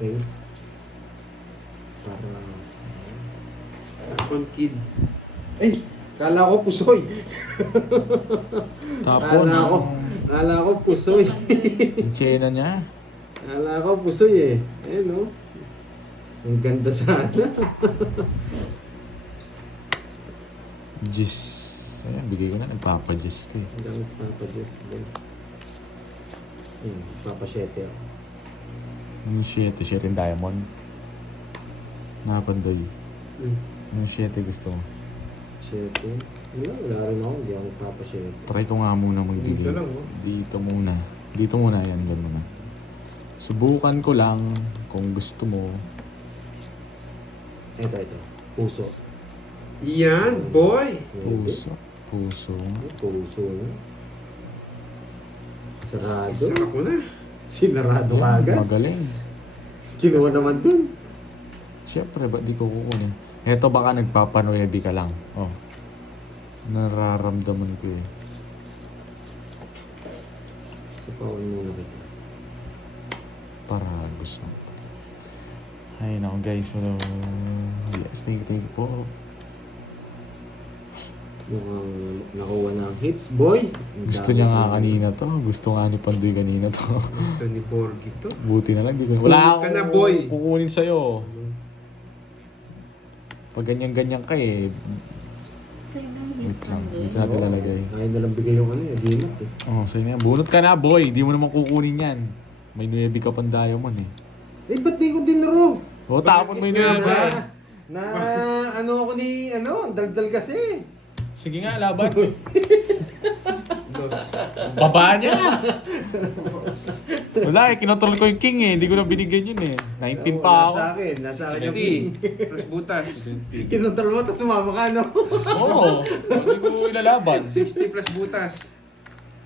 straight. Para... Tapon kid. Ay! Kala ko pusoy. Tapon Kala ko pusoy. yung tsena niya. Kala ko pusoy eh. Eh no? Ang ganda sana. Jis. Ayan, bigay ko na. Nagpapa-jis ko eh. Hanggang papadiyos. Ayun, papasyete ako. Yung 7 yung diamond. Napandoy. Yung 7 gusto mo. Syete. Wala rin ako. Hindi ako papasyete. Try ko nga muna magbigay. Dito lang, oh. Dito muna. Dito muna yan. Ganun na. Subukan ko lang kung gusto mo. Ito. Puso. Yan, boy! Puso. Puso. Puso. Sarado. Isa ako na. Sinarado ka Yan, agad. magaling. Kinuha naman dun. Siyempre, ba't di ko kukunin? Eto baka nagpapanoyadi ka lang. Oh. Nararamdaman ko eh. Sipawan muna kita. Para gusto. Ay nako guys. Hello. Yes, thank you po. Mukhang nakuha ng hits, boy. Ang Gusto dami niya ko. nga kanina to. Gusto nga ni Pandoy kanina to. Gusto ni Borgie to. Buti na lang. Di ko. Wala Ka na, boy. kukunin sa'yo. Pag ganyan-ganyan ka eh. Wait lang. Dito natin lalagay. Ayaw na lang bigay yung ano eh. Dimat eh. Oh, sa'yo na yan. Bunot ka na boy. Di mo naman kukunin yan. May 9 ka pang diamond eh. Eh, ba't di ko dinro? O, tapon mo yung 9. Na ano ako ni, daldal kasi. Sige nga, laban. Dos. Baba niya. Wala eh, kinotrol ko yung king eh. Hindi ko na binigyan yun eh. 19 pa ako. Nasa akin yung 60. Plus butas. kinontrol mo, tapos sumama ka, no? Oo. Hindi ko ilalaban. 60 plus butas.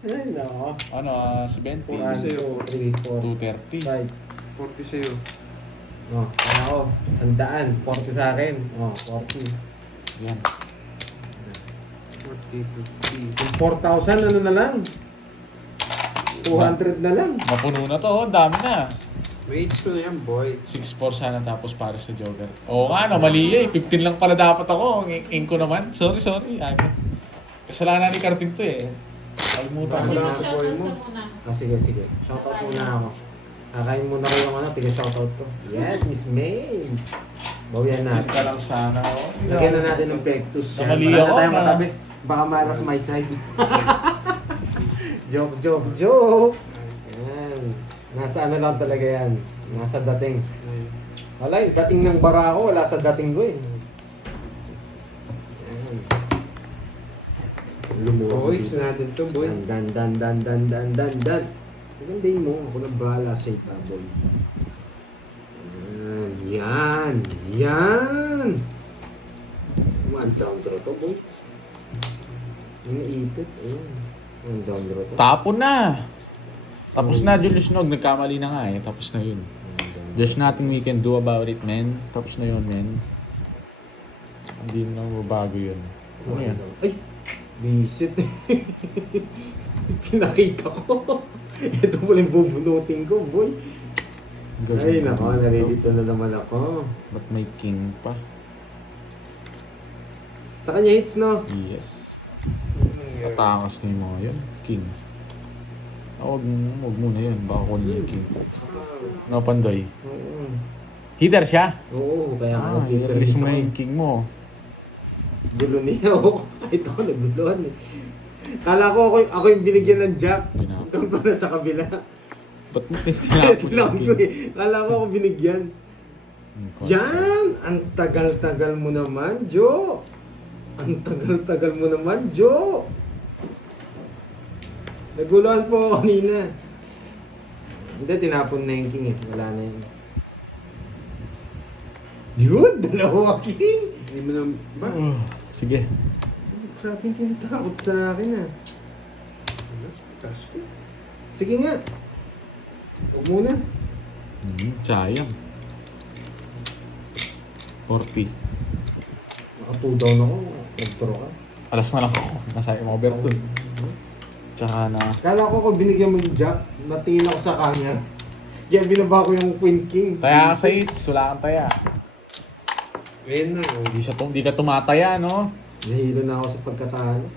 Ay, no. Ano, 70. 1, 2, 3, 4, 230. 5. 40 sa'yo. Oh, ako, 100. 40 sa akin. Oh, 40. Yan. 40, 50. Yung 4,000, ano na lang? 200 na lang. Mapuno na to, oh. Dami na. May H2 na yan, boy. 6-4 sana tapos para sa Joker. Oo nga, no, mali eh. 15 lang pala dapat ako. Ang ing ko naman. Sorry. Ano? Kasalanan ni Karting to eh. Kalimutan ko Tama. lang. Boy mo. Sige. Shoutout muna ako. Kakain muna ko yung tiga-shoutout ko. Yes, Miss May. Bawian Hindi natin. ka lang sana. Oh. Lagyan na natin ng plectus. Namali Wala na ako, tayong na. matabi. Baka malas my side. Joke. Yan. Nasa ano lang talaga yan. Nasa dating. Wala yung dating ng bara ko. Wala sa dating ko eh. Yan. Lumuha. Points natin to, boy. Dan. Pagandahin mo. Ako na bahala sa'yo, baboy. Yan. One down draw to, boy. Iniipit. Ayun. One down draw to. Tapon na. Tapos na, Julius Nog. Nagkamali na nga eh. Tapos na yun. There's nothing we can do about it, man. Tapos na yun, man. Hindi na mabago yun. Ano yan? Ay! Bisit. Pinakita ko. Ito pala yung bubunutin ko, boy. Ay, nako. Narilito na naman ako. Ba't may king pa? Sa kanya hits, no? Yes. Atakas na yung mga yun. King. Huwag muna yun. Baka kunin yung king. No, Pandoy. Oo. Hitter siya? Oo, kaya nga i-release mo yung king mo. Gulo niya ako. Kahit ako naguluhan eh. Kala ko ako yung binigyan ng jack. Tinapon. Doon pa na sa kabila. Ba't mo tinapon Tinapon yung ko king? eh. Kala ko ako binigyan. Yan! Ang tagal-tagal mo naman, Jo! Ang tagal-tagal mo naman, Jo! Naguluhan po ako kanina. Hindi, tinapon na yung king eh. Wala na yun. Yun! Dalawa king! Hindi mo na... Ba? Sige. Grabe yung tinatakot sa akin ah. Taas ko. Sige nga. Huwag muna. Sayang. 40. Naka 2 down ako. Nag-draw ka. Alas na lang ako. Nasa yung overton. Tsaka na... Kala ko binigyan mo yung jack, natingin ako sa kanya. Kaya binaba ko yung Queen King. Taya ka sa hits, wala kang taya. Ngayon na. Hindi ka tumataya, no? Nahilo na ako sa pagkatalo.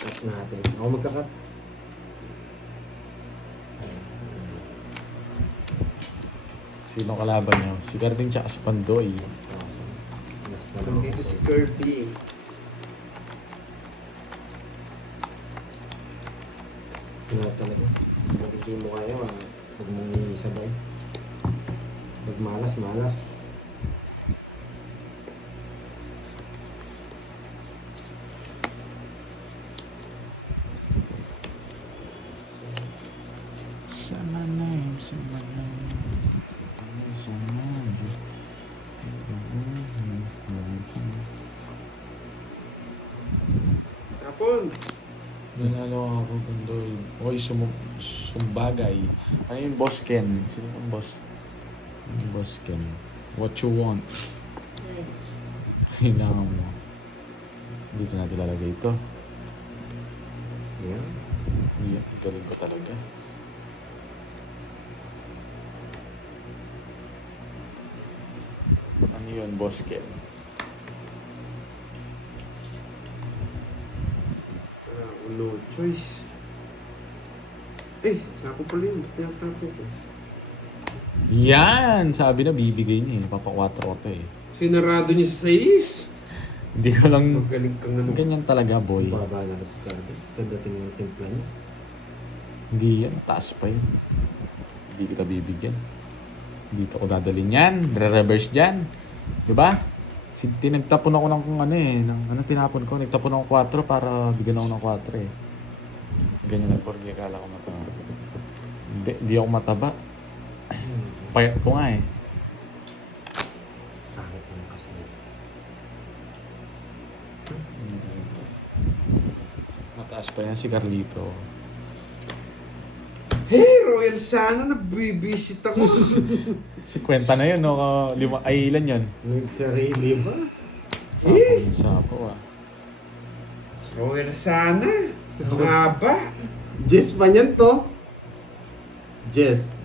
Cut natin. Ako magkakat. Sino kalaban niyo? Si Carding tsaka si Pandoy. Last na lang Nandito ako. si Kirby. Wala talaga. Pag hindi mo kaya, huwag mong iisabay. Pag malas, malas. Say my name, say my name. Say my name. Tapon. Nanalo ako, Pandoy. Oy, sumbagay. Ano yung boss Ken? Sino yung boss? Yung boss Ken. What you want? Kailangan mo. Dito natin lalagay ito. Yeah. Yeah, galing ko talaga. Ano yun, boss Ken? No choice. Eh, sapo pala yun. Tinatapo ko. Yan! Sabi na bibigay niya eh. Papakwatro ko to eh. Sinarado niya sa 6. Hindi ko lang... Magaling kang ano. Ganyan talaga, boy. Baba na sa karte. Sa dating ng timpla niya. Hindi yan. Taas pa yun. Hindi kita bibigyan. Dito ko dadalhin yan. Re-reverse dyan. Diba? Nagtapon ako ng ano eh. Tinapon ko? Nagtapon ako 4 para bigyan ako ng 4 eh. Ganyan nag-forget. Kala ko mataba. Hindi ako mataba. Payat ko nga eh. Kahit ano kasi. Mataas pa yan si Carlito. Hey, Royal Sana, nabibisit ako. Si Kwenta na yun, no? Ay, ilan yun? Nagsarili ba? Sapo ah. Royal Sana? Ang haba. Jess pa niyan to. Jess.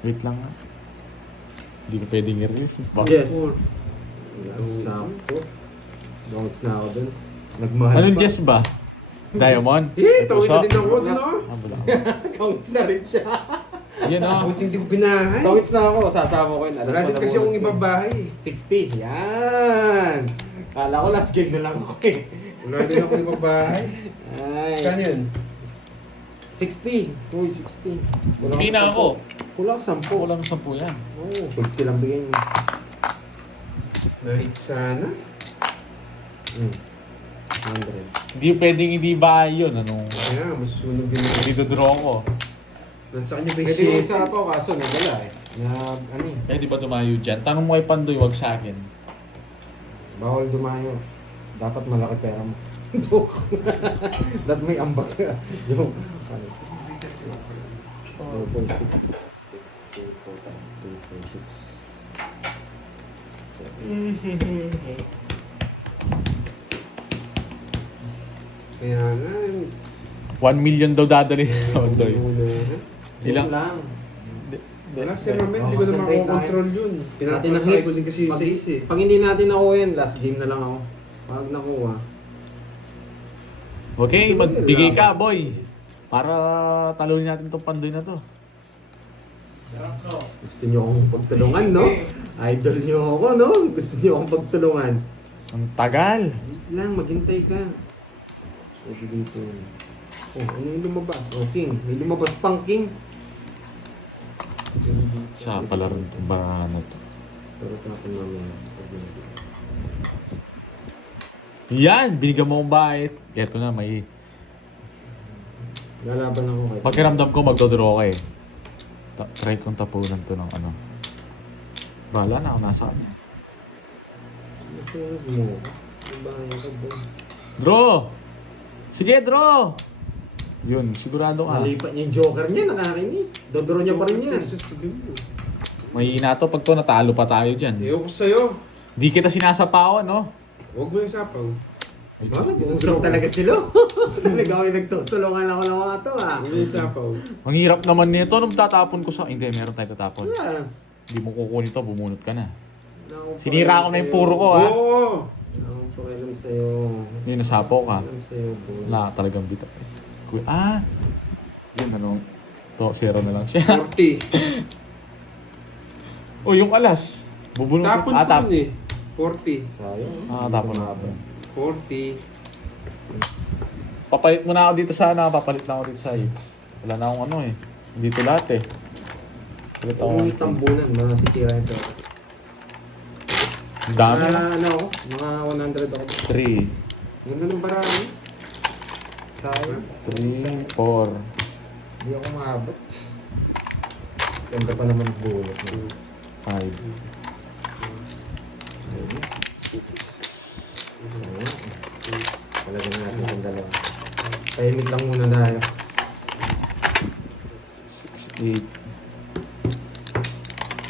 Wait lang nga. Hindi ko pwedeng i-release. Yes. Four. Sampo. Dongs na ako dun. Nagmahal Anong pa. Jess ba? Diamond? Eh, May tawid puso? na din ako, no? Ah, wala. Dongs na rin siya. Yan oh. Buti hindi ko binahay. Dongs na ako. Sasama ko yun. Alas Wala din pa kasi na akong muna. ibabahay. 60. Yan. Kala ko last game na lang ako eh. Wala din akong ibabahay. Ay. Kano yun? 60. Uy, 60. Bigay na ako. Kulang 10. Kulang 10 yan. Oo, 50 lang bigay mo. Night Sana? 100. Hindi pwedeng hindi ba yun. Anong... Kaya, masusunog din ako. Hindi dodraw ko. Nasa kanya ba yung Pwede mo shit? isa pa kaso nagala eh. Na ano eh. Pwede ba dumayo dyan? Tanong mo kay Pandoy, wag sa akin. Bawal dumayo. Dapat malaki pera mo. Dapat may ambag ka. Yung ano. 2.6. 2.6. Kaya nga, 1 million daw dadali sa Pandoy. Ilang? lang. wala si Ramel, hindi ko na Concentrate makokontrol yun. Sa atin ng Pinapasakay ko hits. din kasi yung Pag- sa is eh. Pag hindi natin nakuha yan, last game na lang ako. Pag nakuha. Okay, magbigay ka, boy. Para talunin natin tong Pandoy na to. Gusto niyo akong pagtulungan, no? Idol niyo ako, no? Gusto niyo akong pagtulungan. Ang tagal. Wait lang, maghintay ka. Pwede dito. Oh, ano yung lumabas? Oh, King. May lumabas pang King. Sa pala rin itong barahan na to. Turot natin mamaya. Yan! Binigyan mo akong bait. Eto na, may... Lalaban ako kay... Pakiramdam ko magdodraw ka eh. Try kong tapunan to ng ano. Bahala na ako nasa kanya. Nasunod mo. Ang bahay ka ba? Draw! Sige, draw! Yun, sigurado ka. Malipat niya yung joker niya, nakakainis. Dodoro niya pa rin yan. Sasabihin mo. Mahina to. Pag to natalo pa tayo dyan. Ayoko sa'yo. Di kita sinasapawan, no? Huwag mo yung sapaw. Nag-uusap talaga sila. Nag-away nagtutulungan ako ng mga to ah. Ano yung sapaw? Ang hirap naman nito. Anong tatapon ko sa... Hindi, meron tayo tatapon. Wala. Hindi mo kukunin to, bumunot ka na. Wala akong Sinira ko na yung puro ko, ha? Oo! Wala akong pakialam sa'yo. Hindi, nasapaw ka. Pakialam sa'yo, boy. Wala ka talagang bita. Yun, ano. To, zero na lang siya. 40. O, yung alas. Bubunot Tapon ko tap. yun eh. 40. Sayang. Tapon na. 40. Papalit mo na ako dito sa papalit lang ako dito sa hits. Wala na akong ano eh. Dito lahat eh. Palit ako. Kung may tambunan, masisira ito. Ang dami. Ano ako? Mga 100 ako. 3, Ganda ng barami. Sayang. 3, 4. Hindi ako maabot. Ganda pa naman bunot. 5. Talaga natin ang dalawa. Tahimik lang muna tayo. 6, 8.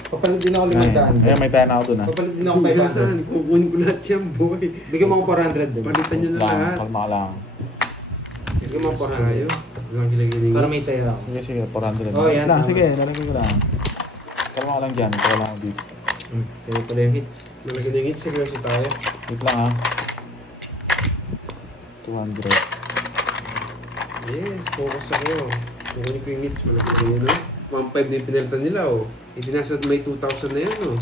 Papalit din ako 500. Ayan, may tayo na ako dun ah. Papalit din ako 500. Yan, kukunin ko lahat yan, boy. Bigyan mo ako 400 din. Palitan nyo na lahat. Kalma ka lang. Bigyan mo ako 400. Tayo. Walang gilagiling. Para may tayo ako. Sige, sige, 400. Oh, yan, Lang, tama. sige, lalagyan ko lang. Kalma ka lang dyan, ito lang ako dito. Sa'yo pala yung hits. Malagilingit, seryoso tayo. Wait lang ah. 200. Yes, focus ako. Kukunin ko yung hits, malagilingit, no? 1.5 na yung pinalitan nila, oh. Hindi nasa may 2,000 na yan, oh.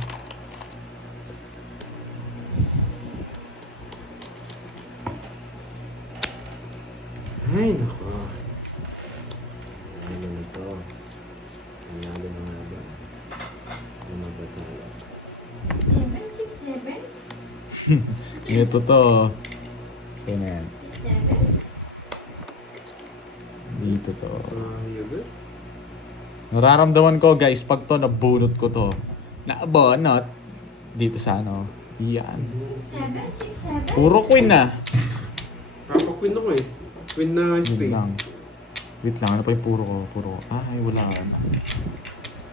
Ay, nako. Ano na ito? Nanalo na nga ba? Ano matatalo? 767? Ito to. So na yan. 7? Dito to. Yun, Nararamdaman ko guys, pag to nabunot ko to. Naabonot. Dito sa ano. Yan. 67? Puro queen na. Papa-queen ako, eh. Queen na Wait spade. lang. Wait lang, ano pa yung puro ko? Puro ko. Ay, wala ka na.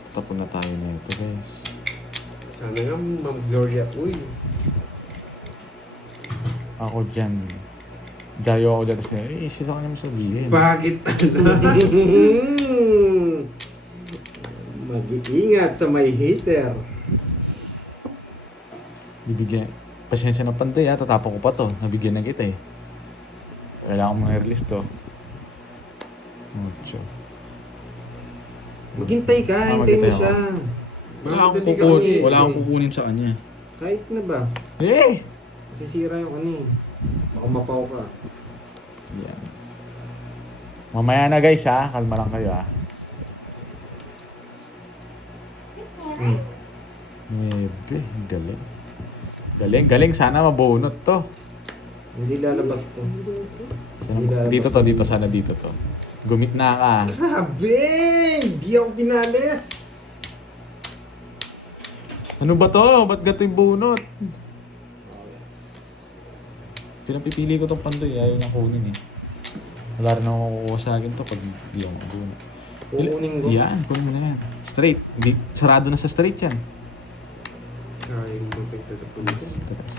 Tatapon na tayo na ito guys. Sana nga, Ma'am Gloria. Uy, Ako dyan. Jayo ako dyan. Kasi, sila ka naman sabihin. bakit alas? Mag-iingat sa may hater. Bibigyan. Pasensya na panday ha. Tatapon ko pa to. Nabigyan na kita eh. Kailangan mo na-release to. Mucho. Maghintay ka, hintayin mo maghintay siya. Mamadali ka kasi. Wala akong kukunin sa kanya. Kahit na ba? Eh! Masisira yung ano eh. Baka mapaw ka. Yan. Mamaya na guys ha. Kalma lang kayo ha. 67? Maybe. Galing. Galing, galing. Sana mabunot to. Hindi lalabas to. Sana, dito to, dito. Sana dito to. Gumit na ka. Grabe! Hindi ako pinalis! Ano ba to? Ba't gato yung bunot? Pinapipili ko tong pandoy. Ayaw niya kunin eh. Wala rin ako kukuha sa akin to pag hindi ako mabunot. Kukunin ko. Yan, kunin mo na yan. Straight. Hindi, sarado na sa straight yan. Sayang mo pagtatapon nito. Stress.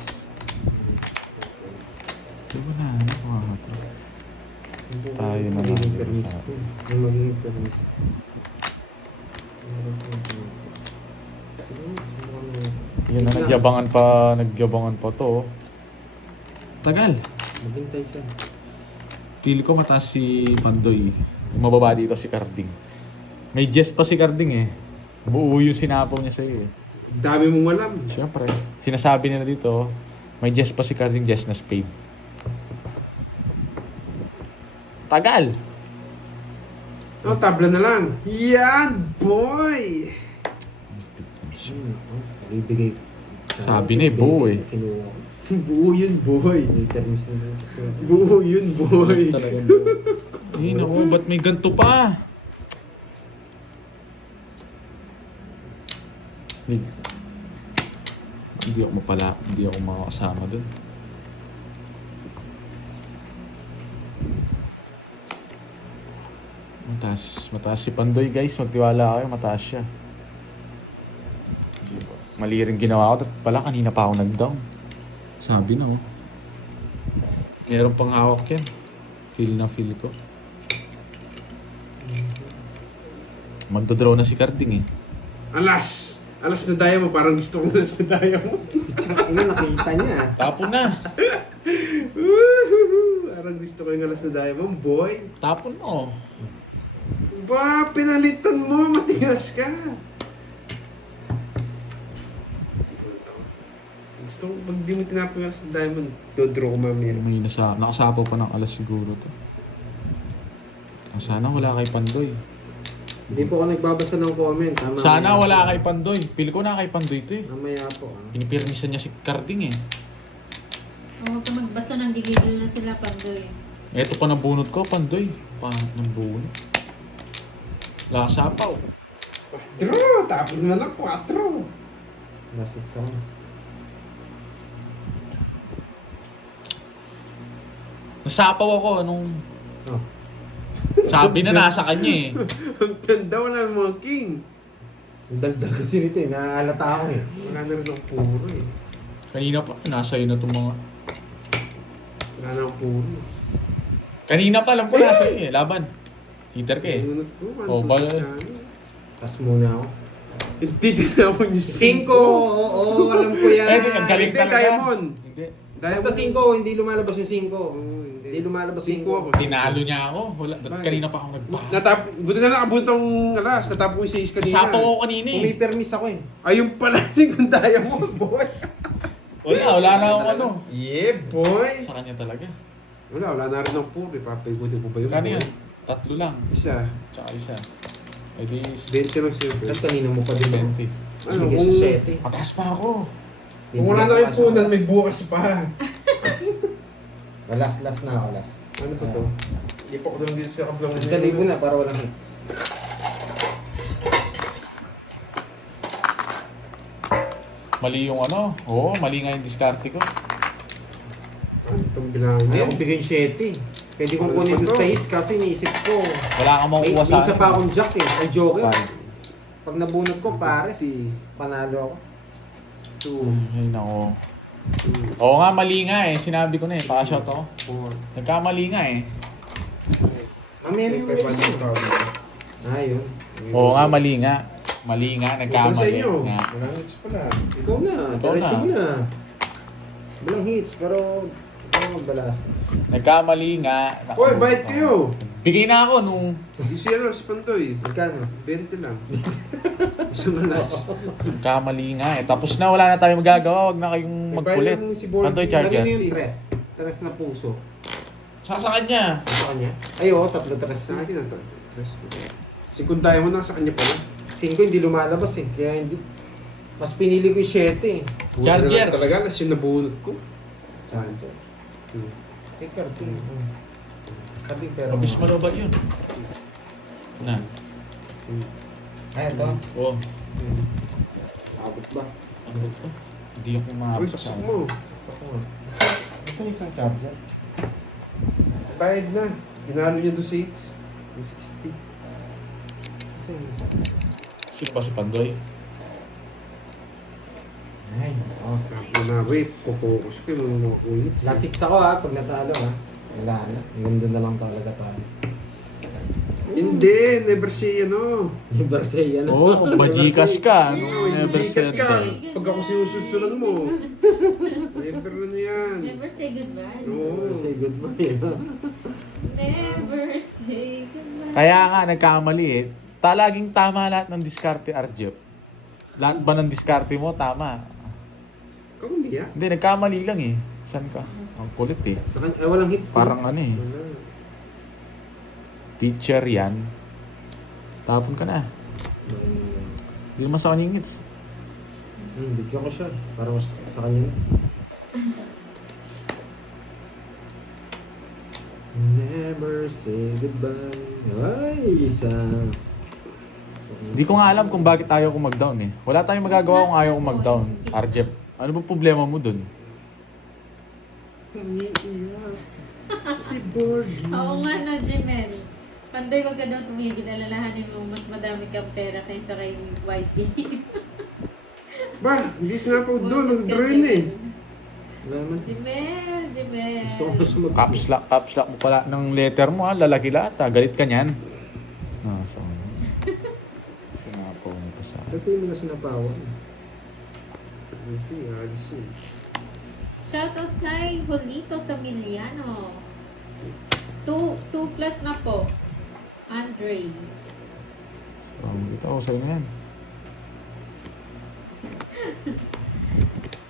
Di ba na? Ano ko nga Tayo na lang. Magiging permis to. Yung magiging permis. Sige, subukan mo. Yun na, nagyabangan pa to. Tagal. Maghintay siya. Pili ko mataas si Pandoy. Mababa dito si Carding. May jest pa si Carding eh. Buo yung sinapaw niya sa'yo eh. Dami mong alam. Siyempre. Sinasabi nila dito, may jest pa si Carding, jest na spade. Tagal! Oh, tabla na lang. Yan, boy! Ibigay. Sabi na eh, buo eh. Kinuha ko. Buo yun, boy. May permis na rin kasi. Buo yun, boy. Talagang eh, naku, ba't may ganito pa? Hindi ako hindi ako makakasama dun. Mataas si Pandoy guys, magtiwala kayo, mataas siya. Mali rin ginawa ko, pala kanina pa ako nag-down. Sabi na oh. Meron pang hawak yan. Feel na feel ko. Magdodraw na si Carding eh. Alas! Alas na daya mo, parang gusto ko alas na daya mo. Tsaka ina, nakita niya. Tapon na. Woohoo! Parang gusto ko yung alas na daya mo, boy. Tapon mo. Ba, pinalitan mo, matigas ka. Gusto ko, pag di mo tinapon yung alas na daya mo, dodraw ko mamaya. May nakasapaw pa ng alas siguro to. Sana wala kay Pandoy. Hindi po ako nagbabasa ng comment. Ha? Sana Mamaya wala po. kay Pandoy. Pili ko na kay Pandoy to eh. Mamaya po. Ha? Pinipirmisan niya si Carding eh. Huwag ka magbasa ng gigigil na sila, Pandoy. Eto pa ng bunot ko, Pandoy. Pangat ng bunot. Lasapaw. Draw! Tapos na lang, 4. Last song. Nasapaw ako nung Oh. sabi na nasa kanya eh. Ang ganda, wala ng mga king. Ang daldal kasi nito eh. Naaalata ako eh. Wala na rin ang puro eh. Kanina pa, nasa iyo na itong mga... Wala na ang puro. Kanina pa, alam ko nasa iyo eh. Laban. Hitter ka eh. Pinunod ko, Oh, antok bala- siya. Tas muna ako. Hindi tinapon yung 5! Oo, alam ko yan. Eh, ang galing Hindi, talaga. Diamond. Hindi. Basta 5, hindi lumalabas yung 5. Hindi lumalabas 5 ako. Tinalo niya ako. Wala, kanina pa ako nagbaha. Buti na lang abuntong alas. Natapon ko yung 6 kanina. Nasapaw ako kanina eh. Pumipermis ako eh. Ayun pala yung Diamond, boy. Wala na akong ano. Yeah, boy. Sa kanya talaga. Wala na rin ang puro. Papaigutin ko ba yun? Kano boy? yan? 3 lang. Isa. Tsaka isa. Eh di, 20 lang siya. Tapos kanina mo pa din. 20. Ano, Sige kung, sa 7. Mataas pa ako. kung wala na yung punan, may bukas pa. Last na ako, last. Ano ba to? Ipa ko lang dito sa kablong. Sa libo na para walang hits. Mali yung ano. Oo, mali nga yung diskarte ko. Ano itong bilangin? Ayaw ko bigyan 7. Pwede kong kunin doon sa hits kasi iniisip ko. Wala kang May makukuha sa isa pa akong jack eh. Ang joker. Five. Pag nabunot ko, pares. Panalo ako. 2, Ay, nako. Oo nga, mali nga eh. Sinabi ko na eh. Pakashot ako. 4, Nagkamali nga eh. Meron yung Ayun. Oo nga, mali nga. Mali nga, Sa nagkamali. inyo. Nga. Walang hits pala. Ikaw na. Ikaw Diretso na. mo na. Walang hits, pero ikaw magbalas. Nagkamali nga. Hoy, bayad kayo! Bigay na ako nung... Yung si ano, si Pantoy. Magkano? 20 lang. Isang alas. Nagkamali nga eh. Tapos na, wala na tayong magagawa. Huwag na kayong magkulit. Bayad yung si Borgie. Pantoy Charger. Ano yung tres? Tres na puso. Sa kanya. Sa kanya? Ay, oo, 3 tres Sa na. akin na to. Tres ko. Si Kuntayo mo nasa kanya pala. 5 hindi lumalabas eh. Kaya hindi. Mas pinili ko yung 7 eh. Buti na lang Charger. talaga, alas yung nabunot ko. Charger. Eh, karting. Sabi pero... Mabis mo ba yun? Na. Ay, ito. Oo. Abot ba? Ano ito? Hindi ako Uy, maabot sa saksak mo. Saksak ko. Gusto niyo isang charger? Bayad na. Ginalo niya doon sa hits. Yung 60. Gusto niyo isang... Sino ba si Pandoy? Ay, oh. Sabi na, wait, pupokus ko yung mga hits. Last 6 ako ha, pag natalo ha. Wala na. Ganda na lang talaga tayo. Hindi, never say ano. Yung Barcea na. Oo, kung bajikas ka. Oo, yung Never Gcash said ka. that. Pag ako sinususulan mo. Never ano yan. Never say goodbye. Oo. Say goodbye. Never say goodbye. Kaya nga, nagkamali eh. Laging tama lahat ng diskarte, Arjep. Lahat ba ng diskarte mo, tama. Ikaw umiyak. Hindi, nagkamali lang eh. Saan ka? Ang kulit eh. Sa kanya, eh, walang hits. Parang ano eh. Wala. Teacher yan. Tapon ka na. Hindi naman sa kanya yung hits. Bigyan ko siya. Para mas sa kanya na. Never say goodbye. Ay, isa. Hindi ko nga alam kung bakit ayaw ko mag-down eh. Wala tayong magagawa kung ayaw ko mag-down. Arjep, ano ba problema mo dun? Umiiyak. Si Borgie. Oo nga no, Jimel. Pandoy, wag ka daw tumigil. Alalahanin mo, mas madami kang pera kaysa kay Whitey. Ba, hindi sinapa doon. Nag-draw yun eh. Wala naman. Jimel. Gusto ko na sumagot. Caps lock mo pala ng letter mo ha, lalaki lahat ha. Galit ka niyan. So, sinapaw mo pa sa akin. Ito yung mga sinapawan. Hindi, alis yun. Shoutout kay Julito Samiliano. 2 plus na po. Andre. Ito ako sa'yo na yan.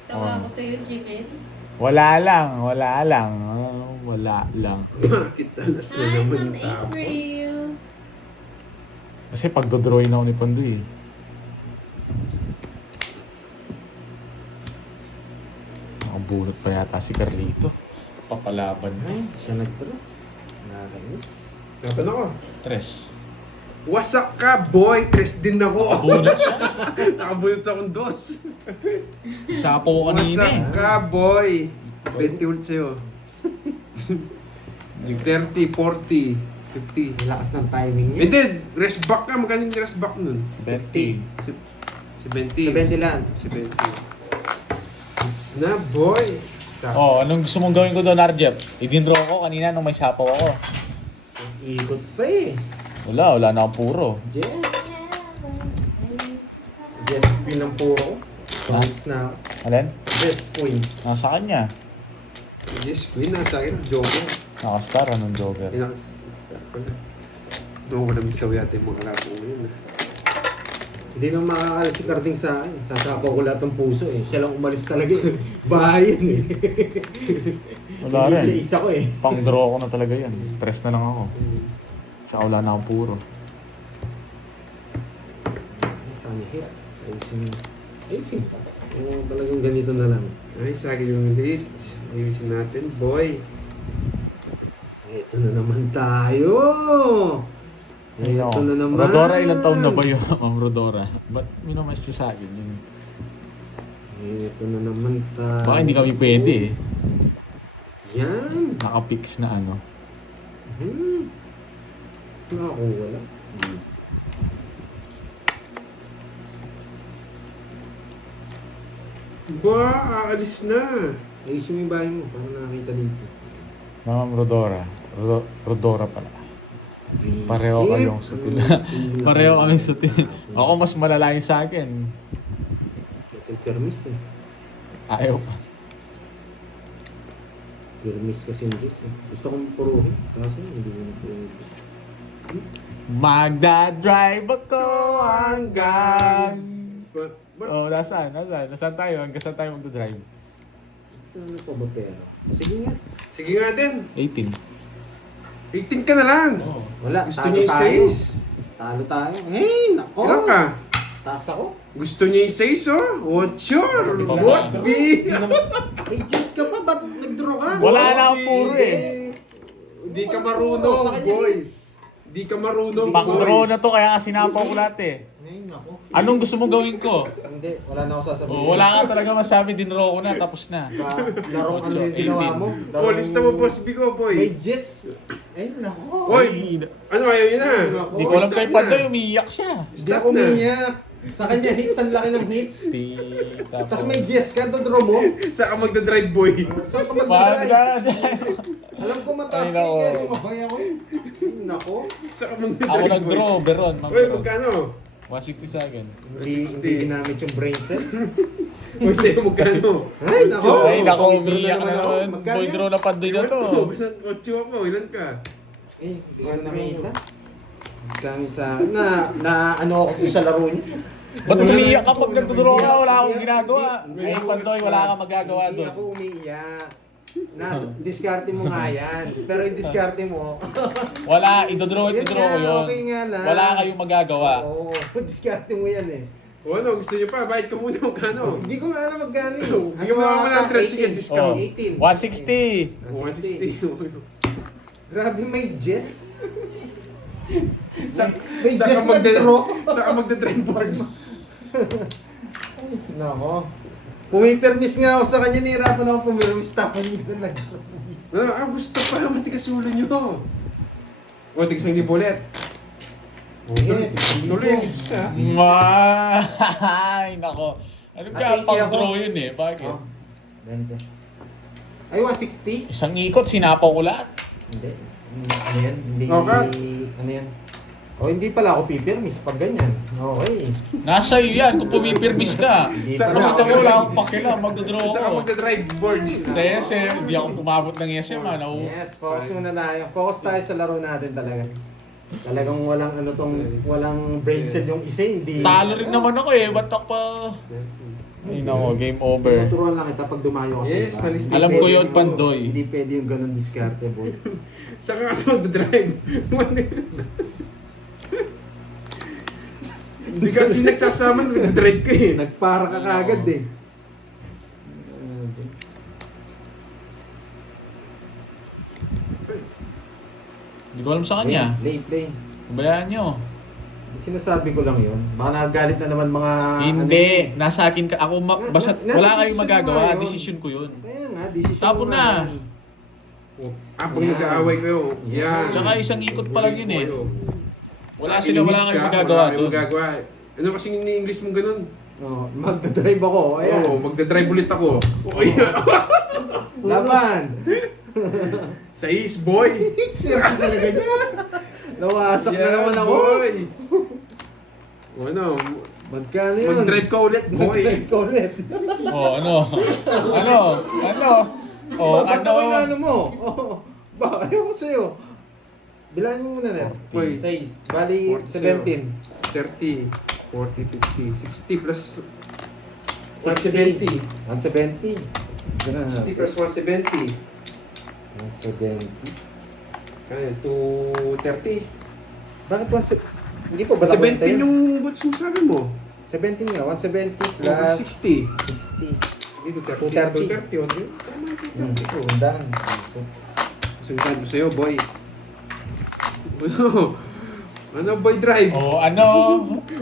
Tawa ko sa'yo, Jimel. Wala lang. Wala lang. Bakit alas na Hi, naman Ma'am tapo? April. Kasi pagdodrawin ako ni Pandoy eh. Nakabunot pa yata si Carlito. Papalaban na. Ay, siya nagturo. Nakakainis. Kapan ako? Tres. Wasak ka, boy! Tres din ako. Nakabunot siya. Nakabunot akong dos. Sapo ko kanina Wasak eh. ka, boy! 20 ulit sa'yo. 30, 40, 50. Lakas ng timing niya. Hindi, rest back ka. Magkano yung rest back nun? 20. Si 20. 70 lang. Si 20. It's na, boy! Oh, anong gusto mong gawin ko doon, Arjep? Idindraw ko kanina nung may sapaw ako. Ikot pa eh. Wala na akong puro. Jess. Jess Queen ang puro. Points na. Alin? Jess Queen. Nasa kanya. Yes, Queen. Nasa akin. Joker. Nakastar, anong joker? Doon ko na bitaw yata yung mga labo ngayon. Hindi nang makakalas si Carding sa akin. Sasapaw ko lahat ng puso eh. Siya lang umalis talaga eh. Bayan eh. Wala Hindi rin. isa ko eh. Pang draw ko na talaga yan. Press na lang ako. Tsaka wala na akong puro. Sa kanya hits. Ayusin pa. Oo, talagang ganito na lang. Ay, sa akin yung leads. Ayusin natin, boy. Ito na naman tayo. Ayun ako. Ito na naman. Rodora, ilang taon na ba yun, Ma'am Rodora? Ba't minamas siya sa akin yun? Ito na naman tayo. Baka hindi kami pwede eh. Yan. Nakapix na ano. Nakakuha lang. Yes. Ba, aalis na. Ayusin mo yung bahay mo para nakakita dito. Ma'am Rodora. Rodora pala. Pareho kayong sutil. Pareho kami sutil. Ako mas malala yung sa akin. Ito permis eh. Ayaw pa. Permis kasi yung Diyos eh. Gusto kong puruhin. Kaso hindi ko na pwede. Magdadrive ako hanggang... But, Oh, nasaan? Nasaan tayo? Hanggang saan tayo magdadrive? Ano pa ba pera? Sige nga. sige nga din. 18. 18 ka na lang. Wala. Gusto talo niya yung tayo. 6. Talo tayo. Hey, nako. Ilan ka? Taas ako. Gusto niya yung 6, oh? 8. Baba. Boss B! May Diyos ka pa. Ba't nag-draw ka? Wala na akong puro eh. Hindi ka marunong, Sa kanya, boys. Hindi ka marunong, Pang-draw na to kaya sinapaw ko lahat eh. Ay, nako. Anong gusto mong gawin ko? Hindi. Wala na ako sasabihin. Oh, wala ka talaga masabi, dinraw ko na, tapos na. Larong ano yung 8, ginawa mo? Polista mo, Boss B ko, boy. May Diyos. Ay, nako. Boy, ano ayaw yun na? Nako. Hindi ko alam kay Pandoy, umiiyak siya. Hindi Stop ako na. umiyak. Sa kanya hits, ang laki ng hits. Tapos may Jess ka, dodraw mo. Saan ka magdadrive, boy? Saan ka magdadrive? Pagda. Alam ko mataas Ay, kayo nako. kaya sumabay ako eh. Nako. Saan ka magdadrive, Ako boy? nag-draw, Beron. Ma'am Boy, Beron. magkano? 160 sa akin. Hindi ginamit yung brain cell. Boy, sa'yo magkano? Ay, nako. Ay, nako, Boy, draw umiiyak na na ako. naman. Magkano Boy, yan? draw na Pandoy na to. Basta 8 ako, ilan ka? Eh, hindi ko nakita. Kami sa na ano ako sa laro niya. Ba't umiiyak ka pag nagtudraw ka? Wala akong ginagawa. Hindi, Ay, Pandoy, wala kang magagawa Hindi doon. ako umiiyak. Diskarte mo nga yan. Pero yung diskarte mo, Wala, idodraw at Yan idodraw ko nga, yun. okay nga lang. Wala kayong magagawa. oo, diskarte mo yan eh. O ano, gusto niyo pa? Bayad ka muna magkano? Hindi ko nga alam magkano eh. Bigyan mo naman ng 100, sige, 18. discount. 18. 160. 160. Grabe, may Jess. Sa, May Jess na draw. Saan ka magdadrive, boss? Nako. Pumipermis nga ako sa kanya, nihirapan ako pumirmis. Tapos hindi ko nag Gusto pa, matigas ulo nyo. O, tigsang ni Bolet. Tuloy, isa. Ay, nako. Ano ka? At 20 Pang-draw ako. yun eh. Bakit? Oh, 20. Ay, 160? Isang ikot, sinapaw ko lahat. Hindi. Ano yan? Hindi, Okay. ano yan? O, hindi pala ako pipirmis pag ganyan. Okay. Nasa iyo yan, kung pumipirmis ka. Hindi Sa- pala Basta ako. ako wala akong pakialam, magdodraw Saan ka ako. magdadrive board? Sa SM, hindi ako pumabot ng SM, ano. Yes, focus muna tayo. Focus tayo sa laro natin talaga. Talagang walang ano tong, walang brain cell yung isa, hindi. Talo rin naman ako eh, ba't ako pa... Ay nako, game over. Tuturuan lang kita pag dumayo kasi. Yes, nalis- Alam ko yun, Pandoy. Hindi pwede yung ganun diskarte, boy. Saan ka kasi magdadrive? Hindi kasi nagsasama, nagdadrive ka eh. Nagpara ka kagad eh. Hindi ko alam sa kanya. Play. Bayaan nyo. Sinasabi ko lang yun. Baka nagagalit na naman mga... Hindi, nasa akin ka. Ako, basta nasa wala kayong decision magagawa, mo yun. decision ko yun. Kaya nga, decision Tapon mo na. nga yan. Pag nag-aaway kayo, yan. Tsaka isang ikot pa lang yun eh. Wala Sa sila, wala inimix kayong ka, magagawa wala kayong dun. magagawa. Ano kasing ni-English mo ganun? Oh, magdadrive ako. Ayan. Oo, magdadrive ulit ako. Oh, yeah. Laban. Sa East Boy. Siyempre talaga niya. Nawasak na Yeah, naman ako. Boy. O ano, Magkano yun? mag-drive ka ulit, boy. Mag-drive ka ulit. Oh, ano? Oh, Bakit ako yung ano? ano mo? Oh, ba, ayaw ko sa'yo. Bilangin mo muna na. Boy. 6. Bali, 17. 30, 40, 50, 60 plus 170. 170. 60 plus 170. 170. Kaya 230. Bakit 170? Hindi po ba 17 yung boots mo sabi mo. 17 nga, 170 Plus plus 60. 60. Dito 230. 230. O, di- tama, 230. Undan. Sundan ko sa'yo, boy. Ano? Ano, boy drive? Oh, ano?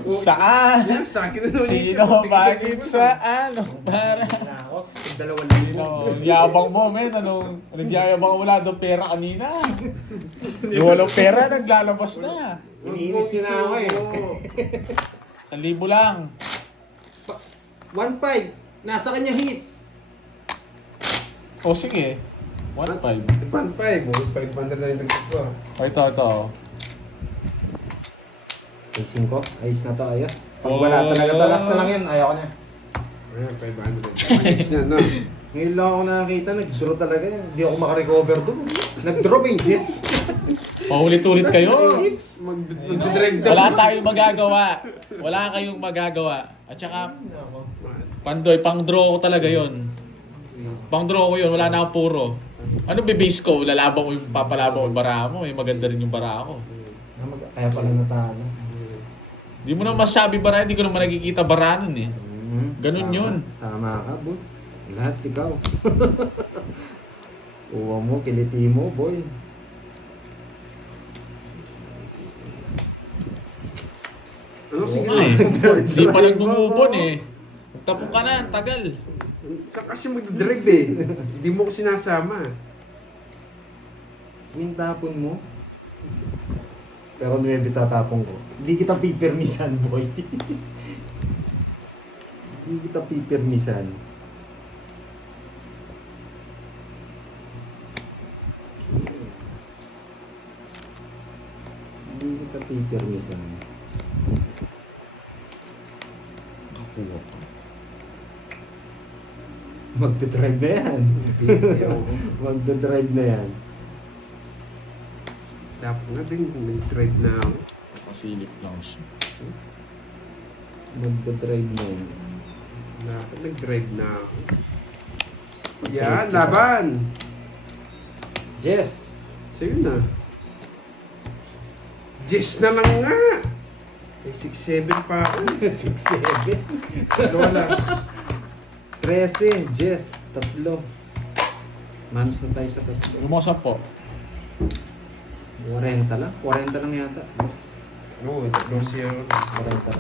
Saan? Yeah, sa akin na naman yung Sino? isip. Bakit? Saan? Para? Na ako, 2,000. Ano, yabang mo, men. Anong nagyayabang wala daw pera kanina? Yung walang pera, naglalabas na. Iniinis nyo na ako eh. 1,000 lang. 1.5. Nasa kanya hits. O sige. 1,500. 1.5. 500 na rin nagkakwa. O ito. Ay, 5. Ayos na to, ayos. Pag Oh. wala talaga, talas na lang yun. Ayoko na. Ayan, 500. Manage na, no? Ngayon lang ako nakakita, nag-draw talaga. Hindi ako makarecover doon. Nag-draw ba yung hits? Paulit-ulit kayo. Mag-drive daw. Wala tayong magagawa. Wala kayong magagawa. At saka, Pandoy, pang-draw ko talaga yon. Pang-draw ko yun, wala na akong puro. Ano bibase ko? Lalabang ko yung papalabang ko yung bara mo. Eh, maganda rin yung bara ko. Kaya pala natalo. Di mo naman masabi bara, hindi ko naman nakikita bara nun eh. Ganun Tama. yun. Tama ka, boy. Lahat ikaw. Uwa mo, kiliti mo, boy. Ano, sige Oo nga eh. na. Hindi pa nagmumubon eh. Tapos ka na, tagal. Saan kasi mag-drive eh? Hindi mo ko sinasama. Yung tapon mo. Pero 9 tatapon ko. Hindi kita pipirmisan, boy. Hindi kita pipirmisan. Hindi kita pipirmisan. Kakuha pa. Magdadrive na yan. Magdadrive na yan. Dapat nga din, nag-drive na ako. Nakasilip lang siya. Magdadrive na yan. Dapat nag-drive na ako. Yan, laban! Jess! Sa'yo na. Jess na lang nga! May 6-7 pa ako. 6-7. Dolas. 13. Jess. 3. Manos na tayo sa 3. Lumasan po. 40 lang? 40 lang yata. Oo, tatlong siya. 40.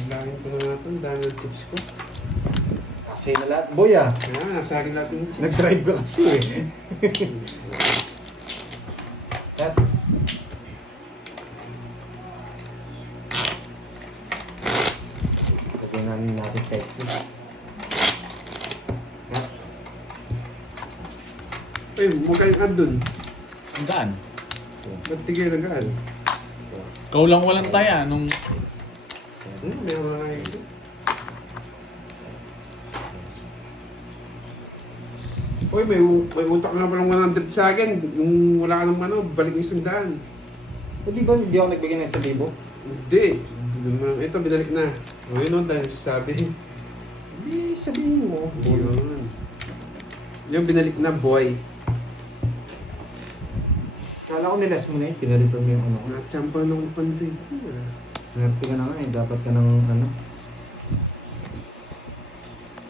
Bilangin ko na natin, dami ng tips ko. Kasi na lahat. Boy ah. Kaya nasa akin lahat ng tips. Nag-drive ka kasi eh. Cut. Lagyan natin natin 5. Ay, magkano yung ad dun? Ang gaan. Ba't tigil ang gaan? Ikaw lang walang taya nung... May mga ito. Uy, may utak na palang 100 sa akin. Yung wala ka ng ano, balik yung 100. Di ba hindi ako nagbigay ng 1,000? Hindi. Ito, binalik na. O yun o, dahil sabi. Hindi, sabihin mo. Yun. Yung binalik na, boy. Kala ko nilas mo na pinalitan mo yung ano. Natsampa na akong panday. Nerte ka na nga dapat ka ng ano.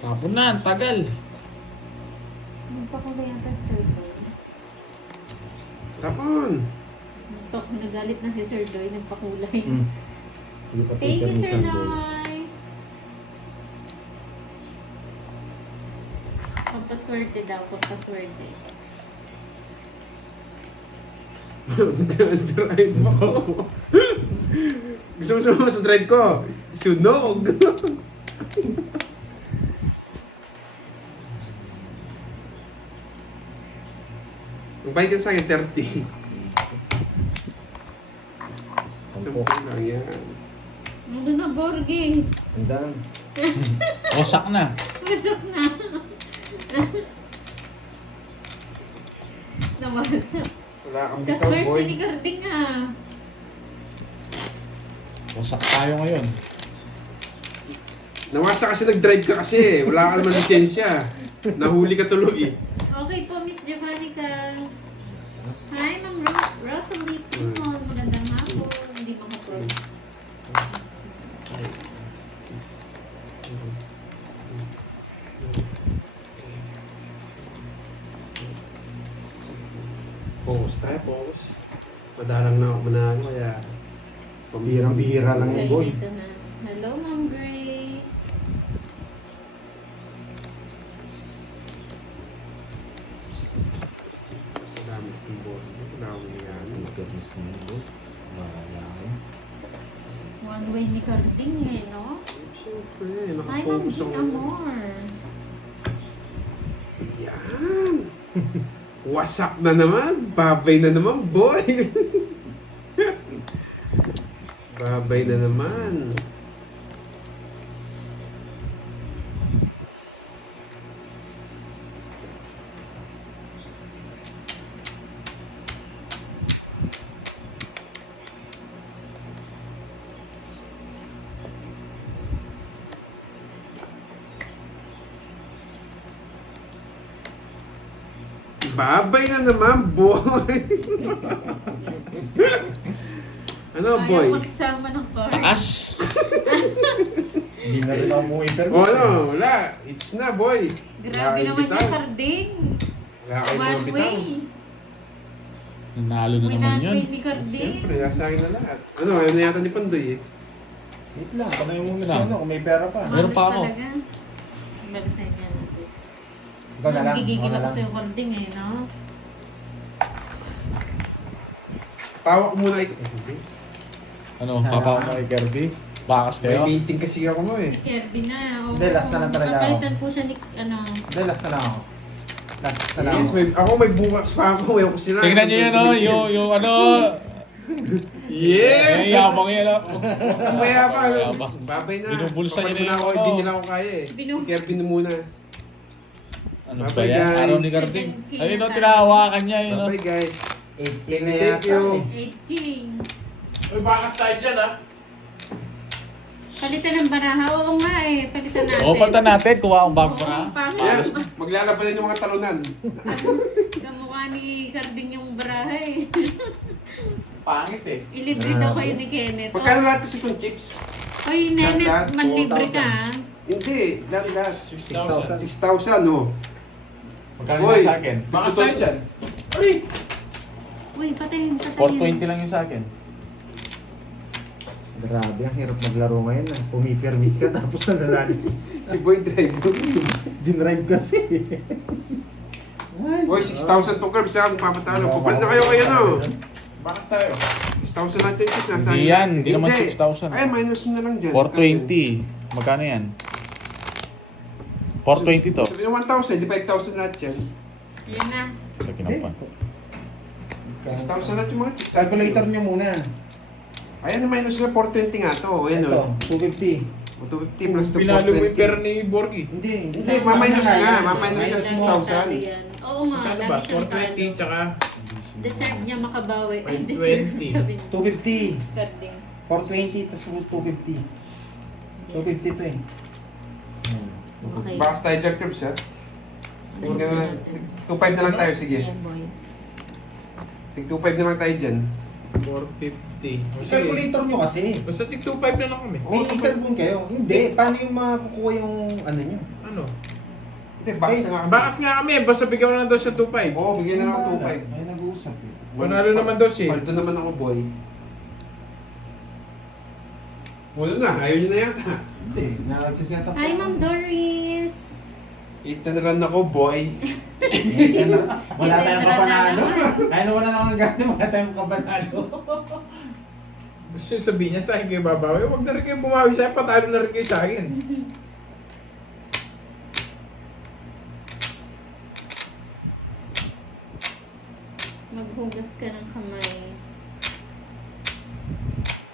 Tapon na, ang tagal. Magpakulay yata si Sir Doy. Tapon! Nagalit na si Sir Doy, nagpakulay. Hindi ka Thank paper you, ni Sir Sunday. Doy. Pampaswerte daw, pampaswerte. Drive ako. Gusto mo sumama sa drive ko? Sunog! Magbayad ka sa akin, 30. Sampo. Sampu lang yan. Nandun na, Borgie. Sandaan. Wasak na. Wasak na. Nawasak. Wala kang bitaw, Kaswerte boy. ni Carding ah. Wasak tayo ngayon. Nawasa kasi nag-drive ka kasi. Wala ka naman lisensya. Nahuli ka tuloy. Okay po, Miss Javanica. Hi, Ma'am Rosalie Timon. Magandang hapon. Hindi makapag. Pause tayo, pause. Madarang na ako manalo kaya... Bihirang-bihira lang yan, boy. Dito na. Hello, Ma'am Grace. Salamat ng boss. Wala akong yan. Goodness me, boy. Wala ko. One way ni Carding eh, no? Siyempre, Hi, Ma'am nakapokus Jean ako. Amor. Yan! Wasak na naman! Babay na naman, boy! Babay na naman. Babay na naman, boy! Ano, boy? Ayaw magsama ng car. Taas. Hindi na rin ako mo Oh, no, wala. It's na, boy. Grabe naman bitaw. yung Carding. Wala kayo mga One bitaw. way. Nanalo na May naman one yun. way ni Carding. Siyempre, nasa akin na lahat. Ano, ayaw na yata ni Pandoy eh. Wait lang, kamay mo muna Lang. sa ano kung may pera pa. Meron pa ako. Balisan niya. Ikaw na lang. Gigigil Ikaw na ako lang. sa yung Carding eh, no? Pawak muna ito. Hindi. Ano, papa mo kay Kirby? Bakas kayo? May meeting kasi ako mo eh. Kirby na. Oo. Hindi, last na lang talaga ako. Papalitan po siya ni, ano, Hindi, last na lang ako. Last na lang Yes, ako. ako may bukas pa ako. Ayaw ko sila. Tingnan nyo yun, oh, yung ano... Yeah! Eh, yabang yan, oh. Kumaya pa. Yabang. Babay na. Binubulsa niya na Papalit yung ako. ano. Hindi nila ako kaya eh. Binu- Si Kevin na muna. Ano ba Bye, yan? guys. Araw ni Carding. 7K Ayun, na oh, tayo. tinahawakan niya, yun, oh. Bye guys. 8K na Thank yata. you. eh. 8 king. Uy, bakas tayo dyan, ah. Palitan ng baraha. Oo nga eh. Palitan natin. O, palta natin, kuha akong bago Oo, na. pangit. Yes, maglalaban din yung mga talunan. Kamukha ni Carding yung baraha eh. Pangit eh. Ilibre daw kayo ni Kenneth. Magkano lahat kasi kung chips? Oy, Nenet, Lahat, manlibre ka. ah. Hindi, lahat. 6,000. 6,000 no. Magkano Uy, yung sa akin? Bakas tayo dyan. Ay! Uy, patayin, patayin. 420 lang yung sa akin. Grabe, ang hirap maglaro ngayon. Pumipermis ka tapos nananalis. Si Boy Drive. Dinrive kasi. Boy, 6,000 to curbs ha, kung papatalo. Pupalit na kayo kayo no. Bakas tayo. 6,000 natin yung chips. Nasa Hindi akin yan, natin. hindi naman 6,000. Ay, minus mo na lang dyan. 420. Magkano yan? 420 to. Sabi yung 1,000, di 5,000 lahat yan. Yan na. Sa kinampan. 6,000 lahat yung mga tips. Calculator nyo muna. Ayan, minus na 420 nga to. Ayan Ito, o. 250. 250 plus to Pinalo mo yung pera 420. ni Borgie. Hindi. Hindi, maminus nga. yan. Maminus nga Lagi 6,000. yan. Oo nga, Ano lagi ba? siyang 420 talo. tsaka Deserve niya makabawi. Ay, 520. deserve sabi niya. 250. Carding. 420 tapos 250. 250 to eh. Okay. Bakas tayo dyan, Crips, ha? Tingnan na. 2.5 na lang tayo, sige. Yan, boy. Tig 2.5 na lang tayo dyan. 450. O, sige. Calculator nyo kasi. Basta tig 25 na lang kami. May cellphone kayo. Hindi. Paano yung makukuha yung ano nyo? Ano? Hindi, bakas na nga kami. Bakas nga kami, basta bigyan mo na daw siya 25. Oo, bigyan na lang ako 2.5. May nag-uusap eh. Panalo naman daw siya. Paldo naman ako, boy. Wala na, ayaw nyo na yata. Hindi. Nagsiset up. Hi, Ma'am Doris! 8 na run ako, boy. Wala tayong kapanalo. Kaya naman na ako ng gano'n. Wala tayong kapanalo. Gusto yung sabihin niya sa akin kayo babawi, huwag na rin kayo bumawi sa akin, patalo na rin kayo sa akin. Maghugas ka ng kamay.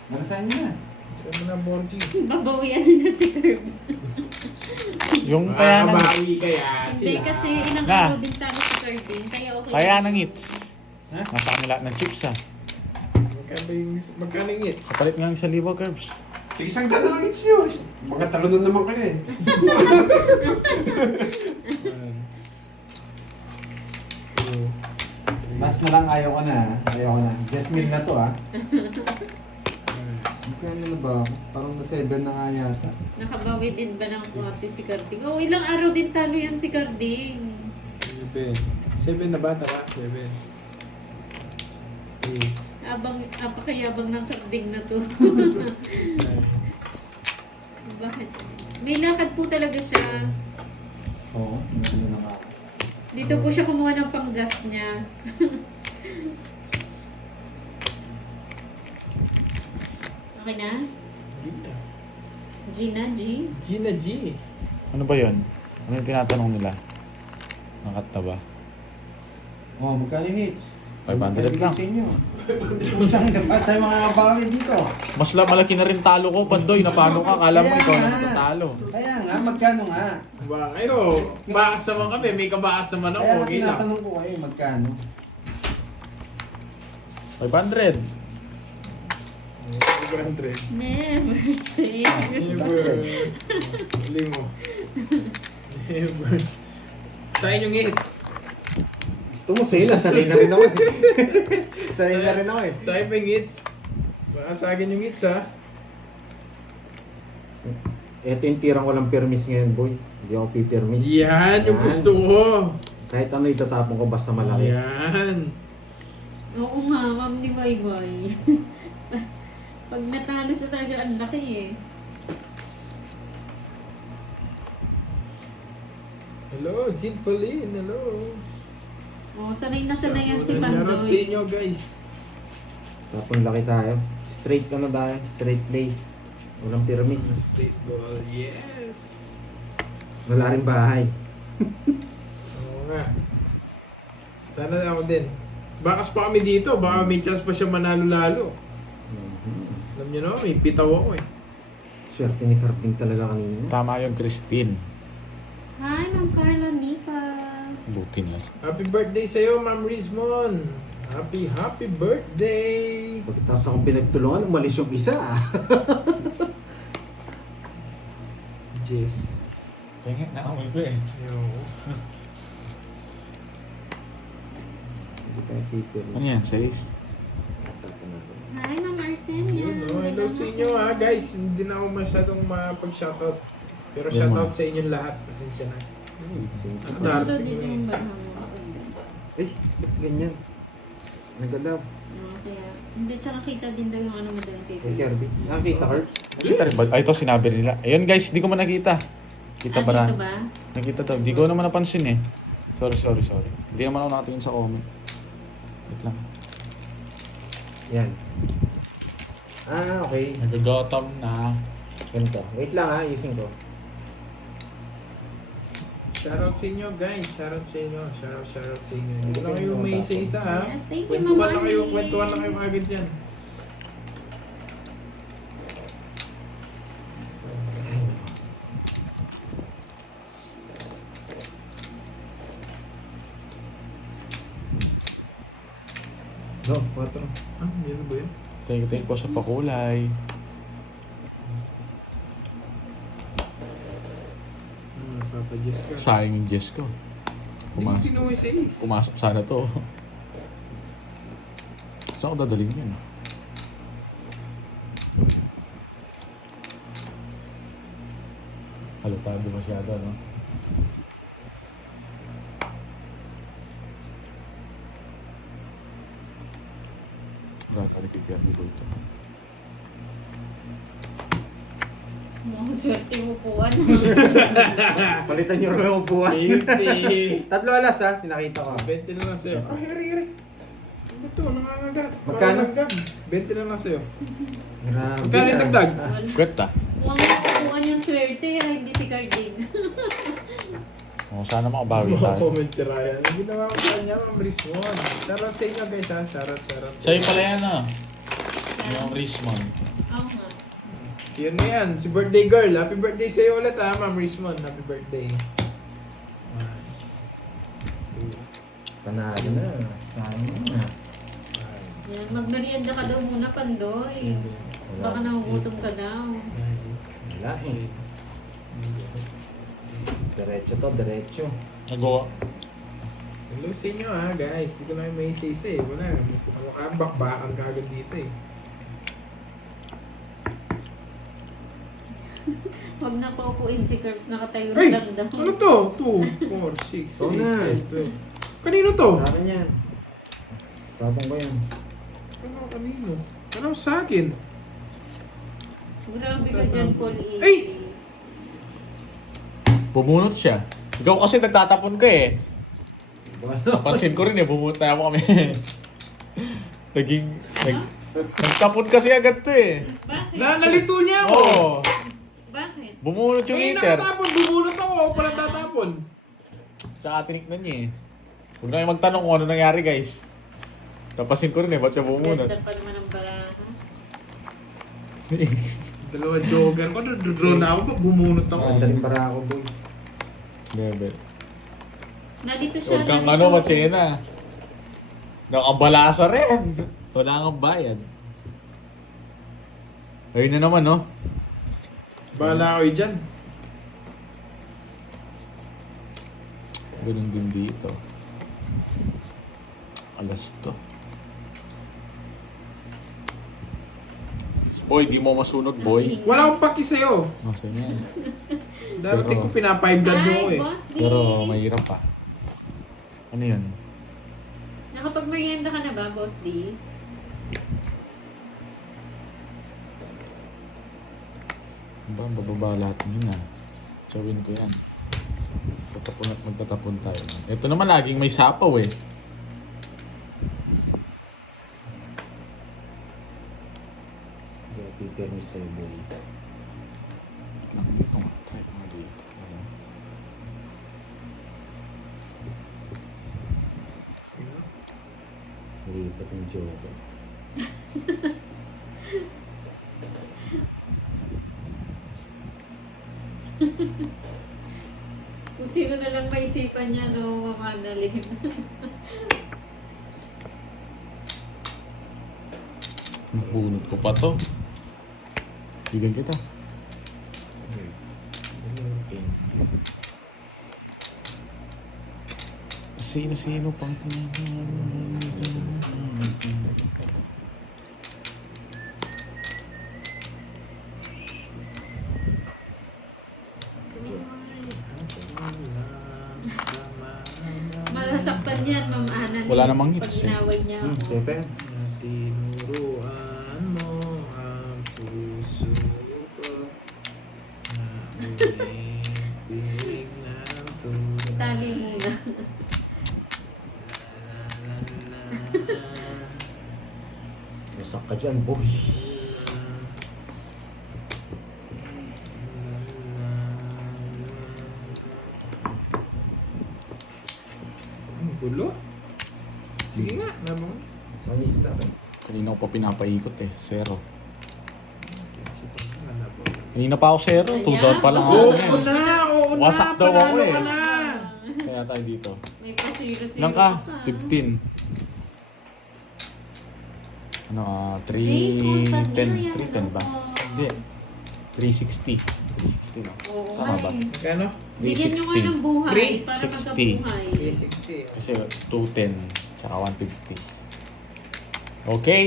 Narasan niya na. Saan mo na, Borgie? Babawian na si Curbs. Yung kaya ng... Makabawi kaya Hindi sila. kasi ilang Na. araw din talo si Carding. Kaya okay. Kaya ng hits. Ha? Nasa kanila ng chips ah. Magkano yung hits? Kapalit nga yung 1,000 Curbs. Tig isang daan na lang it's nyo. Mga talunan naman kayo eh. Mas na lang ayaw ko na. Ayaw ko na. Jasmine na to ah. Magkano na ba? Parang na 7 na nga yata. Nakabawi din ba ng konti si Carding? Oh, ilang araw din talo yan si Carding. 7 na ba? Tara, 7. Apakayabang ng Carding na to. Bakit? May lakad po talaga siya. Oo. Ano na nga. Dito po siya kumuha ng panggas niya. Okay na? Gina, G? Gina G. Ano ba yun? Ano yung tinatanong nila? Nakat na ba? Oh, magkano yung hits? 500 lang. Sa inyo. Pusang dapat tayo mga kabawi dito. Mas malaki na rin talo ko, Pandoy. Napano ka? Kala mo Kaya ikaw nga. na tatalo. Kaya nga, magkano nga? Ba, ayun, bakas naman kami. May kabakas naman ako. Kaya nga Okay lang. tinatanong ko kayo, magkano? 500. 500. Never say. Never. Huli mo. Never. Sa inyong hits. Gusto mo sa'yo na, sanay na rin ako eh. Sanay na rin ako eh. Sa akin pa yung hits. Baka sa akin yung hits ha. Ito yung tirang walang permis ngayon, boy. Hindi ako pipirmis. Yan yung gusto ko. Kahit ano itatapon ko basta malaki. Yan. Oo nga, ma'am ni Wayway. Pag natalo siya talaga, ang laki eh. Hello, Jean Pauline. Hello. Oh, sanay na sanay yan si Shoutout sa Pandoy. inyo guys. Tapon laki tayo. Straight ano tayo? Straight play. Walang permis. Streetball, yes. Wala rin bahay. Oo nga. Sana ako din. Bakas pa kami dito. Baka may chance pa siya manalo-lalo. Alam niyo no, may bitaw ako eh. Swerte ni Carding talaga kanina. Tama yung Christine. Hi, Ma'am Carla Nipa. Buti na. Happy birthday sa'yo, Ma'am Rizmon. Happy birthday. Pagkatapos akong pinagtulungan, umalis yung isa. Jess. Kaya nga, nakamoy ko eh. Hindi tayo pipirmis. Ano yan, 6? Hi, Ma'am Arsenio. Yun, no? Hello sa inyo ha, guys. Hindi na ako masyadong mapag-shoutout. Pero Yan, shoutout ma'am. sa inyong lahat. Pasensya na. Saan Darating daw mo dito eh. yung bahang? Eh, ba't ganyan? Nagalaw. Kaya, hindi, tsaka kita din daw yung ano mo doon kay Kay Kirby. Nakakita, Kurt? Nakita rin ba? Ay, ito sinabi nila. Ayun guys, di ko man nakita. Kita ba dito ba? Nakita daw. Di ko naman napansin eh. Sorry. Hindi naman ako nakatingin sa comment. Wait lang. Yan. Ah, okay. Nagagotom na. Ganito. Wait lang ha, ayusin ko. Shoutout sa inyo guys. Shoutout sa inyo. Shoutout sa inyo. Hindi lang kayo may isa-isa ha. Yes, thank you, Kwentuhan lang Mama kayo. Arnie. Kwentuhan lang kayo agad dyan. No, 4. Ah, yun ba yun? Thank you po sa pakulay. Papa Jess ka. Sayang yung Jess ko. Hindi mo sinuwi sa is. Pumasok sana to. Saan ko dadalhin yun? Halutado masyado, no? Kakari kay Kirby Boy ito. Mukhang swerte mo po. Ano? Palitan nyo rin yung upuan. Eh, 3 alas ha, pinakita ko. 20 na lang sa'yo. Ah, hiri. Ano ba ito? Nangangagat. Magkano? Nangangagat. 20 na lang sa'yo. Grabe. Magkano yung dagdag? Wala. Kwenta. Mukhang makukuha yung swerte. Hindi si Cardin. Oh, sana makabawi Mga tayo. comment si Ryan. Ang ginawa ko sa kanya, Ma'am Rizwan. Shoutout sa inyo guys ha. Shoutout. Sa'yo pala yan ah. Yung Rismon. Oo nga. Si yun na yan. Si birthday girl. Happy birthday sa'yo ulit ha, Ma'am Rizwan. Happy birthday. Panalo na. Sayang na. Yan, magmerienda ka daw muna, Pandoy. Baka nagugutom ka daw. Wala eh. Diretso to, diretso. Nagawa. Hello sa inyo ha guys. Hindi ko na may isa-isa eh. Wala. Bakbakan ka agad dito eh. Huwag na paupuin si Curbs. Nakatayo Ay! lang daw. Ano to? 2, 4, 6, Oo na. 8, 9, 12. Kanino to? Sa akin yan. Tapong ko yan. Ano kanino? Ano sa akin? Grabe ka dyan, Paul E. Ay! Bumunot siya. Ikaw kasi nagtatapon ka eh. Napansin ko rin eh, bumunot tayo kami. Nagtapon kasi agad to eh. Bakit? Nalito niya ako! Oo. Bakit? Bumunot yung Eh, heater. nakatapon. Bubunot ako. Ako pala tatapon. Tsaka tinignan niya eh. Huwag na kayo magtanong kung ano nangyari guys. Napansin ko rin eh, ba't siya bumunot? Ganda pa naman ang baraha. Dalawa jogger ko. Draw na ako. Ba't bumunot ako? Ganda rin para ako, boy. Bebe. Nandito siya. Huwag kang nandito. ano, Machena. Nakabalasa rin. Wala kang bayad. Ayun na naman, no? Bahala kayo dyan. Ganun din dito. Alas to. Boy, di mo masunod, boy. Wala akong paki sa'yo. Masa yan. Darating ko pinapay blood mo ko Hi, eh. Boss B. Pero mahirap pa. Ano yun? Nakapag-merienda ka na ba, Boss B? Ba, bababa lahat yun ah. Chawin ko yan. Tatapon at magtatapon tayo. Ito naman laging may sapaw eh. Hindi ako pipirmis sa'yo, boy. Wait lang dito nga. Try ko nga dito. Lipat yung joke. Kung sino na lang maisipan niya, no, mamadalin. Bunot ko pa to. Bigyan kita. Sino-sino pang tinahan. Malasaktan yan, Ma'am Ana. Wala namang hits, Pag eh. inaway niya ako. Sepe. Tinuruan mo ang puso ko na umibig ng tunay. Tali muna. Masak ka dyan, boy. Tulo? Sige nga, naman. Sa lista rin. Kanina ko pa pinapaikot eh. 0. Sige, nalabo. Kanina pa ako 0. 2 down pa lang ako. Oo ngayon. na! Oo na! Wasak daw ako Panalo eh. ka na! Kaya tayo dito. May pasiro-siro Ilan ka? 15. Ano, 310. 310 ba? Hindi. 360. 360 lang. Oo, Tama ba? eh. Magkano? Bigyan nyo nga ng buhay para 360. magkabuhay. 360. Kasi 210. Tsaka 150. Okay.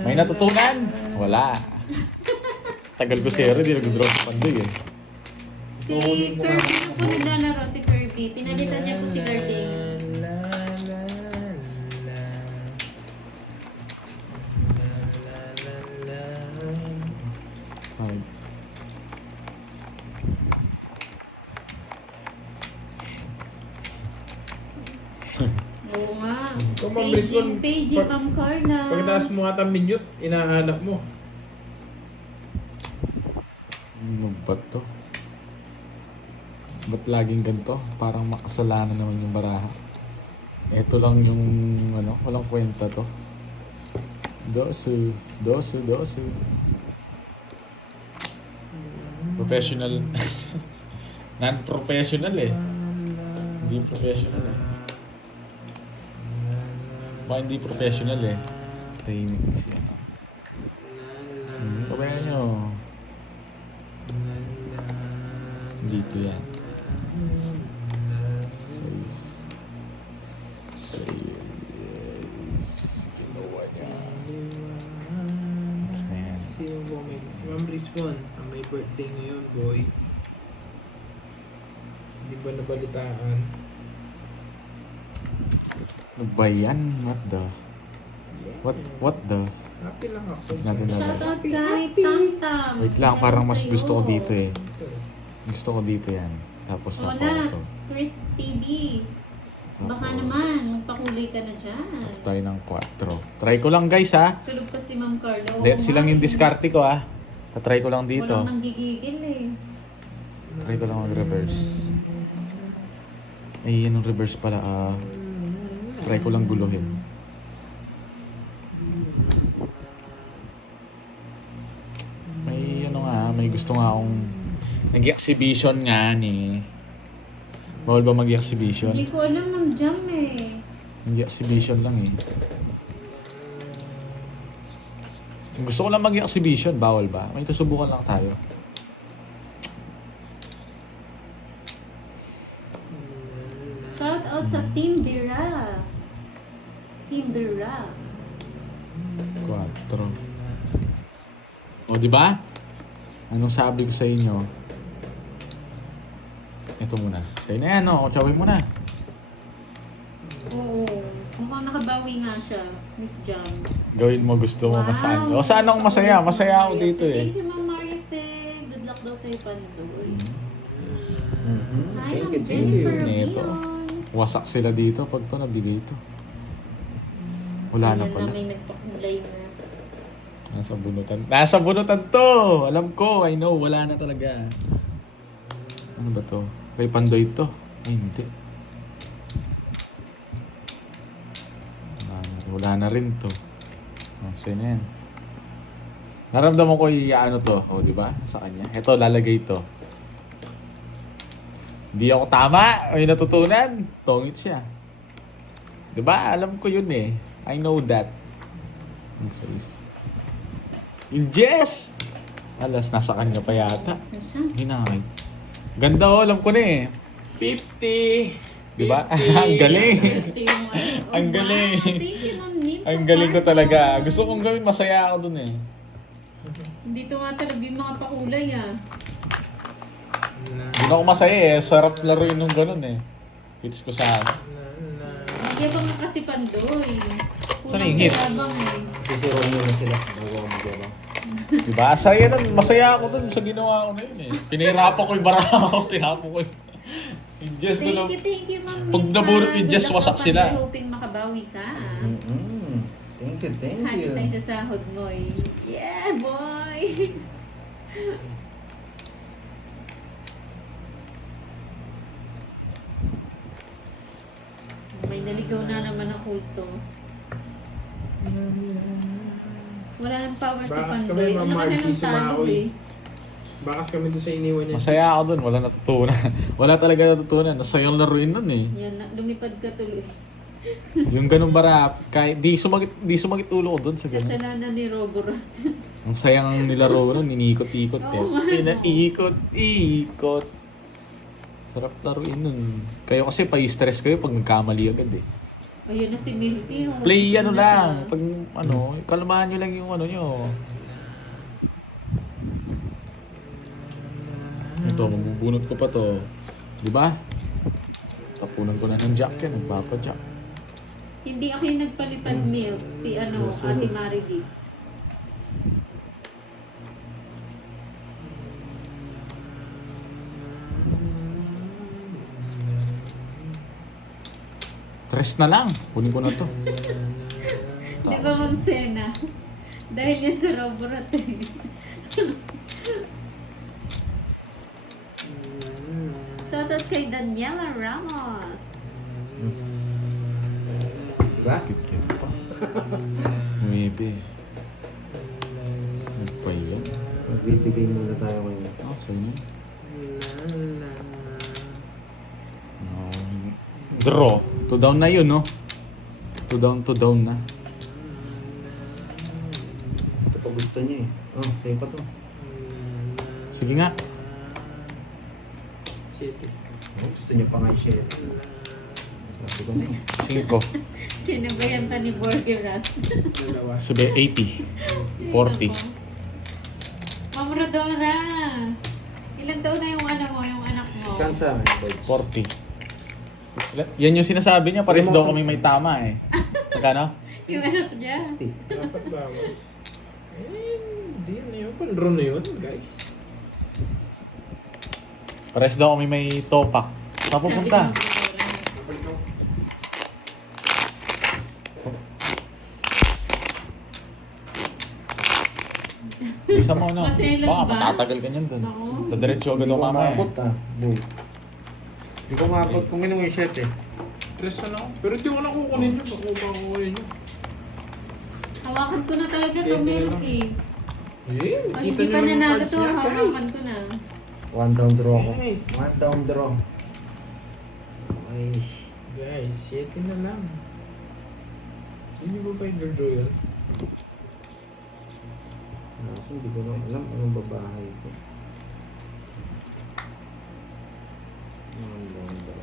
May natutunan? Wala. Tagal ko 0. Hindi nag-draw sa pandoy eh. Si Kirby na po naglalaro, si Kirby. Pinalitan niya po si Kirby. Ay. Oo nga. Kung mabilis mo, Paging, Ma'am Carla. Pagkataas mo nga ang minute, inahanap mo. Ano ba to? Ba't laging ganito? Parang makasalanan naman yung baraha. Ito lang yung ano, walang kwenta to. Dosu. Professional. Non-professional eh. Hindi professional eh. Baka hindi professional eh. Tahimik siya. Pabayan nyo. Dito yan. Sayos. Kinuha niya. Next na yan. Sino po may... Si Ma'am Rizwan, ang may birthday ngayon, boy. Hindi ba nabalitaan? Ano ba yan? What the? Happy lang ako. It's natin lala. Shoutout kay Tang-Tang. Wait lang, parang mas Sa'yo. gusto ko dito eh. Gusto ko dito yan. Tapos O ako ito. Nats, Chris TV. Baka Tapos, naman, magpakulay ka na dyan. tapos tayo ng 4. Try ko lang guys ha. Tulog pa si Ma'am Carla. Oo Let's silang nga yung eh. diskarte ko ha. Tatry ko lang dito. Walang nanggigigil eh. Try ko lang mag-reverse. Ay, yan yung reverse pala. Try ko lang guluhin. May ano nga, may gusto nga akong nag-exhibition nga ni. Bawal ba mag-exhibition? Hindi ko alam, Ma'am Jam eh. Nag-exhibition lang eh. Gusto ko lang mag-exhibition, bawal ba? May susubukan lang tayo. Shout out sa Team Bira. Team Bira. 4. O, di ba? Anong sabi ko sa inyo? Ito muna. Sa'yo na yan, o. Chawin mo na. Oo. Mukhang nakabawi nga siya, Miss Jam. Gawin mo gusto mo masaan. O, saan ako masaya? Masaya ako dito eh. Thank you, Ma'am Marife. Good luck daw sa'yo, Pandoy. Hi, Thank Ma'am you, thank Jennifer you. Neto. Leon. Wasak sila dito pag to nabigay to. Wala na Ayan pala. may nagpakulay na. Nasa bunutan. Nasa bunutan to! Alam ko, I know, wala na talaga. Ano ba to? Kay Pandoy to? Ay, hindi. Wala na rin to. Oh, sa'yo na yan. Naramdaman ko ano to, oh, di ba? Sa kanya. Ito, lalagay to. Di ako tama. May natutunan. Tongit siya. Di ba? Alam ko yun eh. I know that. Next. Yung Jess! Alas, nasa kanya pa yata. Isa siya. Hinangay. Ganda oh, alam ko na eh. 50! Di ba? Ang galing. Ito yung ano. Ang Oh, galing. wow. Thank you, Ma'am Nim. Ang galing ko talaga. Gusto kong gawin, masaya ako dun eh. Hindi tumatalab yung mga pakulay ah. Hindi na ako masaya eh. Sarap laruin nung ganun eh. Hits ko sa ano. Hindi pa nga kasi Pandoy. Saan yung hits? Yabang eh. Sisiro nyo na sila. Nakuha mo dyan. Diba? Saya nun. Masaya ako dun sa ginawa ko na yun eh. Pinahirapan ko yung baraha ko. Tinapon ko yung Jess na lang. Thank you, Ma'am Pag Nika. nabulot yung Jess, Good luck wasak po, sila. Pandoy. Hoping makabawi ka. Thank you, Happy you. tayo sa sahod mo eh. Yeah, boy! May May naligaw na naman ang kulto. Wala nang power si Bakas kami, Pandoy. Ma'am Ano ka na Margie, ng talo sumakoy. eh. Bakas kami doon sa iniwan niya. Masaya ako dun, wala natutunan. Wala talaga natutunan. Nasayang laruin nun eh. Yan, lumipad ka tuloy. Yung ganun bara, kahit di sumagit ulo ko dun sa ganun. Kasalanan ni Robert. Ang sayang nilaro nun, inikot-ikot eh. Oo nga, no? Pinaikot-ikot. Sarap laruin nun. Kayo kasi pa-stress kayo pag nagkamali agad eh. Ayun na si Milty. oh. Play ano Gusto na lang, siya. pag ano, kalmahan nyo lang yung ano nyo. Ito, magbubunot ko pa to. Di ba? Tapunan ko na ng jack yan, nagpapa-jack. Hindi ako yung nagpalipad milk. Si Ate Maribig. Tres na lang, kunin ko na to. Di ba, Ma'am Sena? Dahil yan sa Robert eh. Shoutout kay Daniela Ramos. Diba? Kikit pa. Maybe. Ano pa yun? Magbibigay muna tayo ngayon. Ah, sa'yo na. Draw. 2 down na yun, no? 2 down na. Ito pa gusto niya eh. Oh, sa'yo pa to. Sige nga. Shit. Oh, gusto niya pa nga i-share. Sabi ko na eh. 5. Sinabayan pa ni Borgerat. Dalawa. Sabi 80. 40. Ma'am Rodora! Ilan taon na yung yung anak mo? Kansa. 40. Yan yung sinasabi niya, pares daw kami may tama eh. Magkano? Yung anak niya? 60. Dapat bawas. Hindi na yun. Panro na yun, guys. Pares daw kami may topak. Saan pupunta? Isa mo na. Maselan Baka ba? matatagal ka niyan dun. Oo. Dadiretso agad Hindi ako ko mamaya. maabot ah. Boy. Hindi ko maabot kung minong yung shirt eh. Tres na lang. Pero di ko na kukunin yun. Baka kukunin yun. Hawakan ko na talaga Sige, ito, milk sige. eh. Eh, Ay, kita hindi nyo pa naman yung nanalo cards to. niya, Hawakan guys. ko na. One down draw ako. Nice. One down draw. Ay. Guys, 7 na lang. Hindi ba ba yung draw yun? Kasi hindi ko na alam anong babahay ko. One down draw.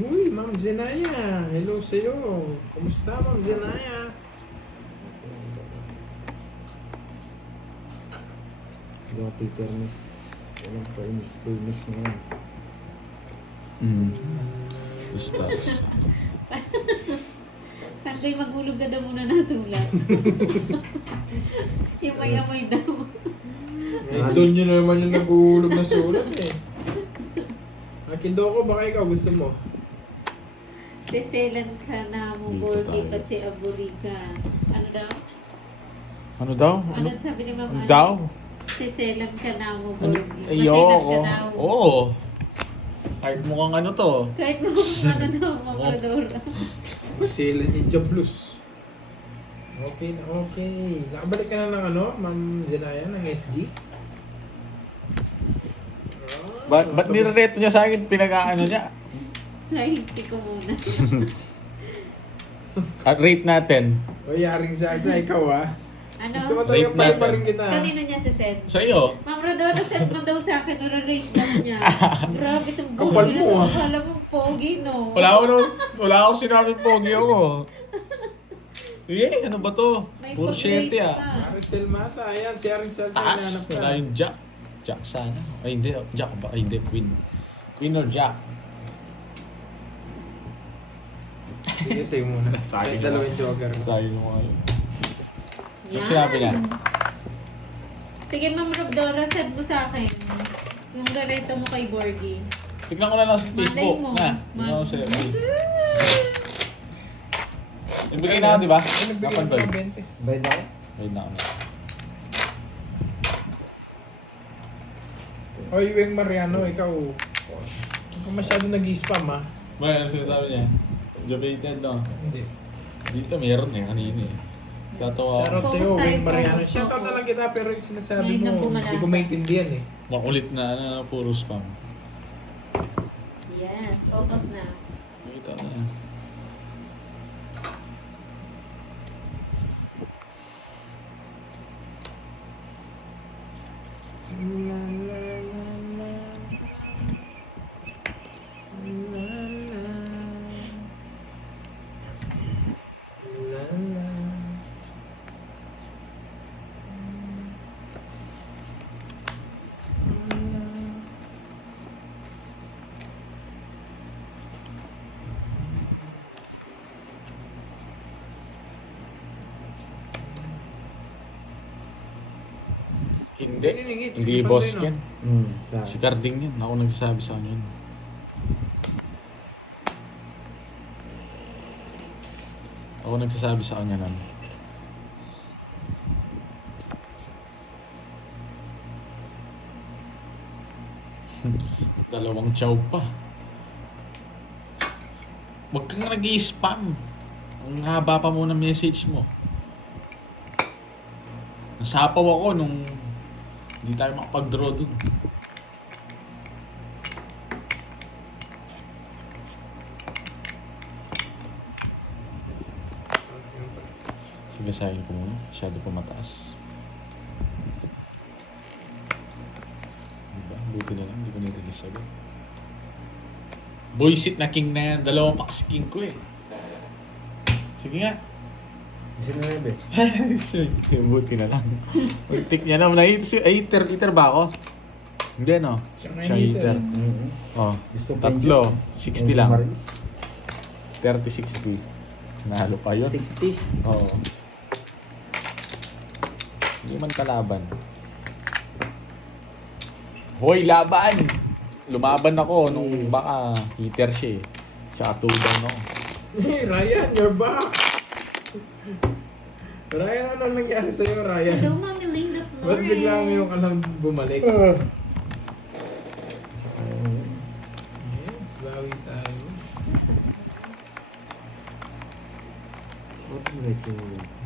Uy, Ma'am Zenaya. Hello sa'yo. Kumusta, Ma'am Zenaya? Hindi ako paperless. Walang permis ngayon. Stars. Kantoy, maghulog ka daw muna ng sulat. Yung may amoy daw. Eh, doon nyo naman yung nag-uulog na sulat eh. Akindoko, baka ikaw gusto mo? Seselan ka na mo, Dito Borgi, tayo. Pache, Aburika. Ano daw? Ano daw? Ano sabi ni Mama? Ano daw? Seselan ka na mo, Ano? Borgi. Maselan ka Ayoko. daw. Oo. Kahit mukhang ano to. Kahit mo ano daw, Mama Rodora. Masela Ninja Blues. Okay na, okay. Nakabalik ka na ng ano, Ma'am Zenaya, ng SG? Ba't nirereto niya sa akin? Pinag-ano niya? Nahinti ko muna. At rate natin. O, yaring sa ikaw ah. Ano? Gusto ko Rate talaga pa natin. rin kita. Kanino niya si Sen? Sa iyo. Ma'am Rodora, set mo daw sa akin, rate lang niya. Grabe itong Kapal pogi na mo, to. ah. Akala mo pogi, no? Wala ako sinabing pogi ako. Eh, ano ba to? May Puro pag-rate shente ah. pa. Maricel Mata, ayan, si Aricel sa Taas. inanap ka. Wala yung Jack. Jack sana. Ay hindi, Jack ba? Ay hindi, Queen. Queen or Jack? Sige, sa'yo muna. Sa akin Kahit na. dalawang joker. Sayang mo kayo. Ano Yan. sinabi niya? Sige, Ma'am Rodora, set mo sa akin. Yung rereto mo kay Borgie. Tignan ko na lang sa Malay Facebook. mo. Na, tignan ko sa'yo. Yes. Ibigay na ako, di ba? Ay, nagbigay Kapan ko ba? ng 20. Bayad ako? Wait na ako. Oy, Weng Mariano, ikaw. Huwag ka masyado nag-spam ah. Ba, ano sinasabi niya? Jamaican, no? Hindi. Dito meron eh, kanina eh. Tatawa Shoutout ako. sa'yo, Focus tayo, Wayne Mariano. focus, Shoutout na focus. lang kita pero yung sinasabi Ngayon lang mo, pumalasa. hindi ko maintindihan eh. Makulit na, puro spam. Yes, focus na. Nakita ko na. Hindi. Hindi boss yan. Sa Si Carding yan. Ako nagsasabi sa kanya yun. Ako nagsasabi sa kanya nun. Dalawang chow pa. Huwag kang nag-i-spam. Ang haba pa mo ng message mo. Nasapaw ako nung hindi tayo makapag-draw dun. Sige, sayin ko muna. Masyado pa mataas. Diba? Buti na lang. Hindi ko nirelease agad. Boysit na king na yan. Dalawa pa kasi king ko eh. Sige nga. 19. Buti na lang. Ultik niya na. Ay, iter ba ako? Hindi, no? Siya Siya iter. Oh, Gusto ko tatlo. yung 60 lang. 30-60. Nahalo pa yun. 60. Oo. Hindi man kalaban. Hoy, laban! Lumaban ako nung baka hitter siya eh. Tsaka 2 down ako. Hey, Ryan, you're back! Ryan, ano nangyari sa'yo, Ryan? Hello, Mami Linda Flores. Ba't bigla ngayon ka lang bumalik? Yes, bawi tayo. What do you like to